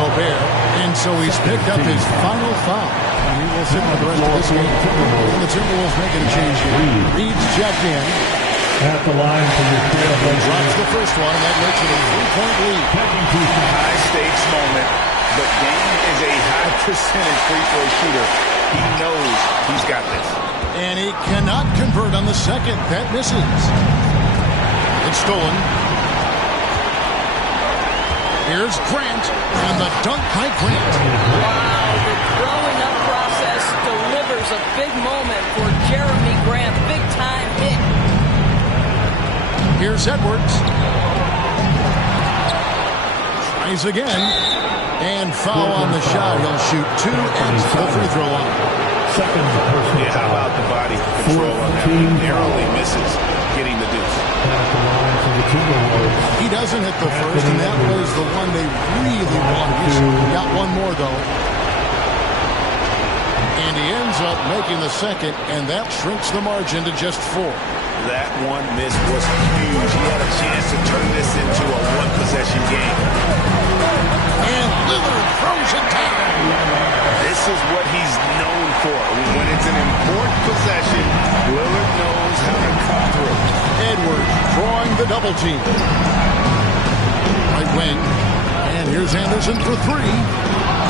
Gobert, and so he's picked up his final foul. And he will sit for the rest of this game. And the Timberwolves making a change here. Reed's checked in. At the line for your Trailblazers. Drops the first one, and that makes it a 3-point lead. High stakes moment, but Dame is a high percentage free throw shooter. He knows he's got this. And he cannot convert on the second. That misses. It's stolen. Here's Grant, and the dunk by Grant. Wow, the throwing up process delivers a big moment for Jeremy Grant. Big time hit. Here's Edwards. Tries again. And foul on the shot. He'll shoot 2 at the free throw line. Second personal Yeah, how about the body control on that? Narrowly misses getting the deuce. At the line for the Timberwolves. He doesn't hit the first, and that was the one they really wanted. Got one more, though. And he ends up making the second, and that shrinks the margin to just 4. That one miss was huge. He had a chance to turn this into a one-possession game. And Lillard throws it down. This is what he's known for. When it's an important possession, Lillard knows how to cut through. Edwards drawing the double team. Right wing. And here's Anderson for 3.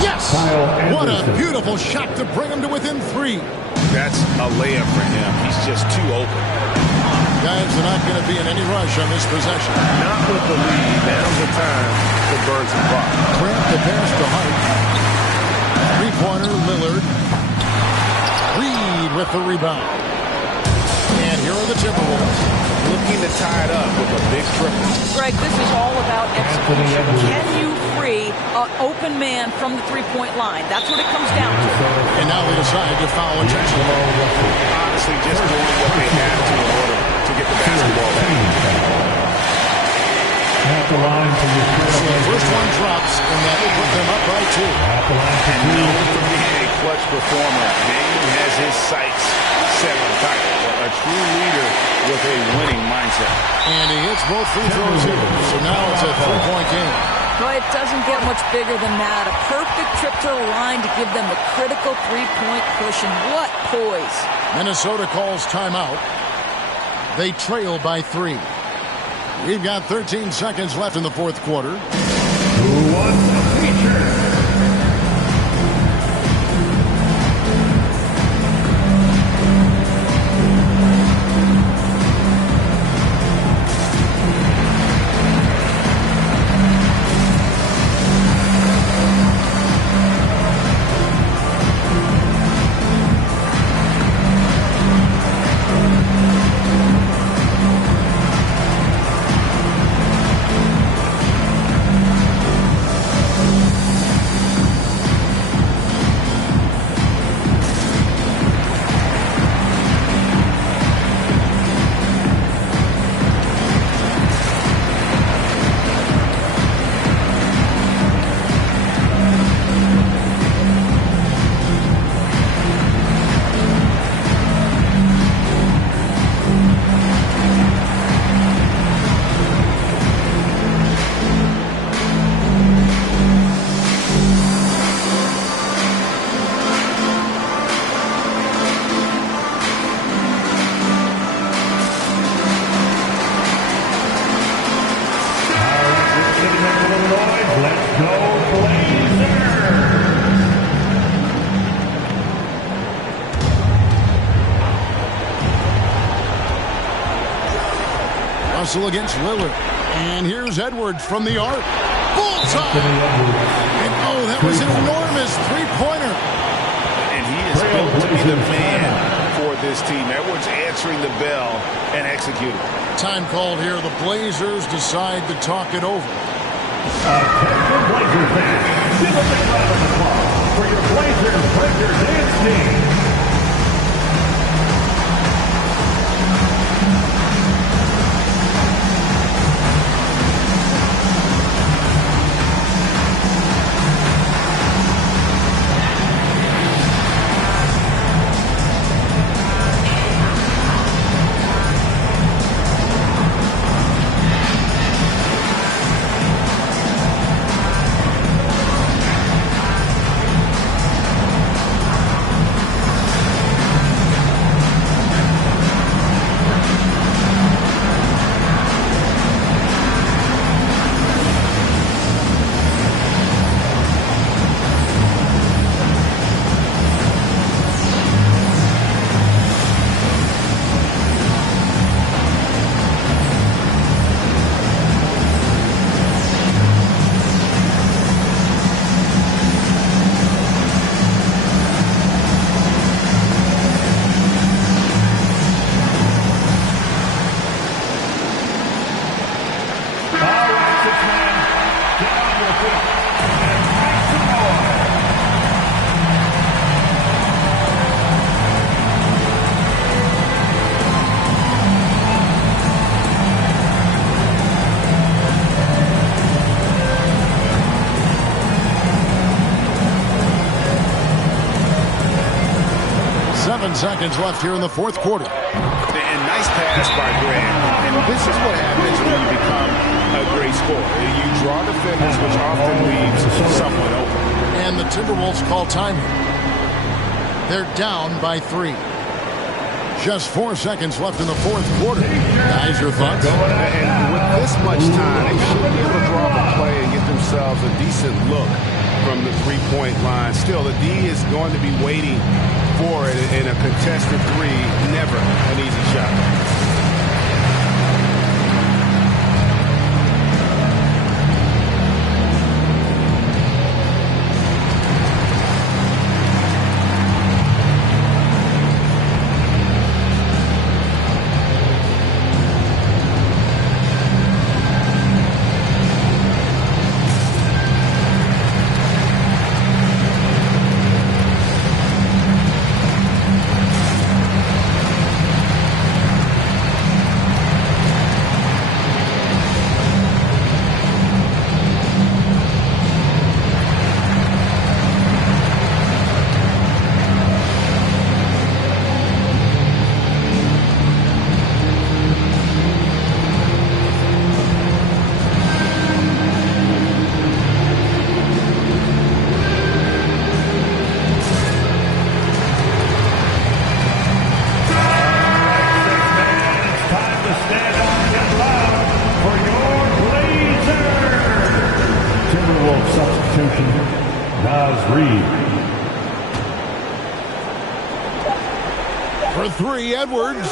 Yes! What a beautiful shot to bring him to within 3. That's a layup for him. He's just too open. Guys are not going to be in any rush on this possession. Not with the lead. Now's the time to burn some clock. Grant the pass to Hart. 3-pointer, Lillard. Reed with the rebound. And here are the Timberwolves. Looking to tie it up with a big triple. Greg, this is all about execution. Can you free an open man from the three-point line? That's what it comes down to. And now they decide to foul intentionally. Honestly, just doing what they have to in order to get the basketball back. At the line for your So the first one drops, and that will put them up by 2. At the line for And known for being a clutch performer, Dame has his sights set on tight. A true leader with a winning mindset. And he hits both free throws here. So now it's a 3-point game. Boy, it doesn't get much bigger than that. A perfect trip to the line to give them the critical three-point cushion. What poise. Minnesota calls timeout. They trail by 3. We've got 13 seconds left in the fourth quarter. Who wants the feature? whistle against Lillard. And here's Edwards from the arc. Bullseye! And oh, that was an enormous three-pointer. And he is built to be the man for this team. Edwards answering the bell and executing. Time called here. The Blazers decide to talk it over. Blazer fans, give a big round of applause for your Blazers Breaker Dance team. Seconds left here in the fourth quarter. And nice pass by Grant. And this is what happens when you become a great scorer. You draw defenders, which often leaves someone open. And the Timberwolves call time here. They're down by 3. Just 4 seconds left in the fourth quarter. Guys, your thoughts? And with this much time, they should be able to draw up a play and get themselves a decent look from the three-point line. Still, the D is going to be waiting for it in a contested three. Never an easy shot. For 3, Edwards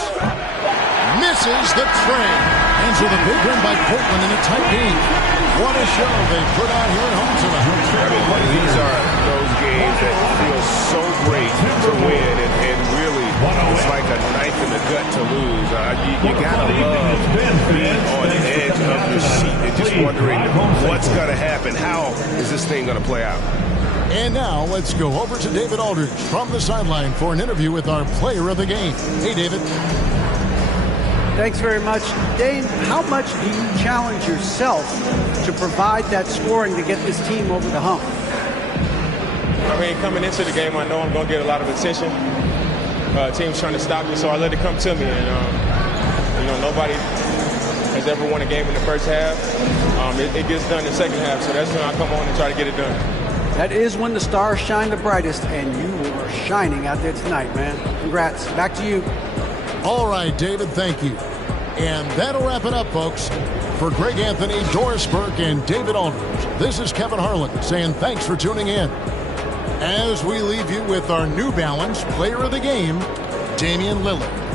misses the train. Ends with a big win by Portland in a tight game. What a show they put on here at home tonight. These are those games that feel so great to win, and really it's like a knife in the gut to lose. You gotta love being on the edge of your seat and just wondering what's gonna happen. How is this thing gonna play out? And now let's go over to David Aldridge from the sideline for an interview with our player of the game. Hey, David. Thanks very much. Dane, how much do you challenge yourself to provide that scoring to get this team over the hump? I mean, coming into the game, I know I'm going to get a lot of attention. Team's trying to stop me, so I let it come to me. And, nobody has ever won a game in the first half. It gets done in the second half, so that's when I come on and try to get it done. That is when the stars shine the brightest, and you are shining out there tonight, man. Congrats. Back to you. All right, David, thank you. And that'll wrap it up, folks. For Greg Anthony, Doris Burke, and David Aldridge, this is Kevin Harlan saying thanks for tuning in. As we leave you with our New Balance player of the game, Damian Lillard.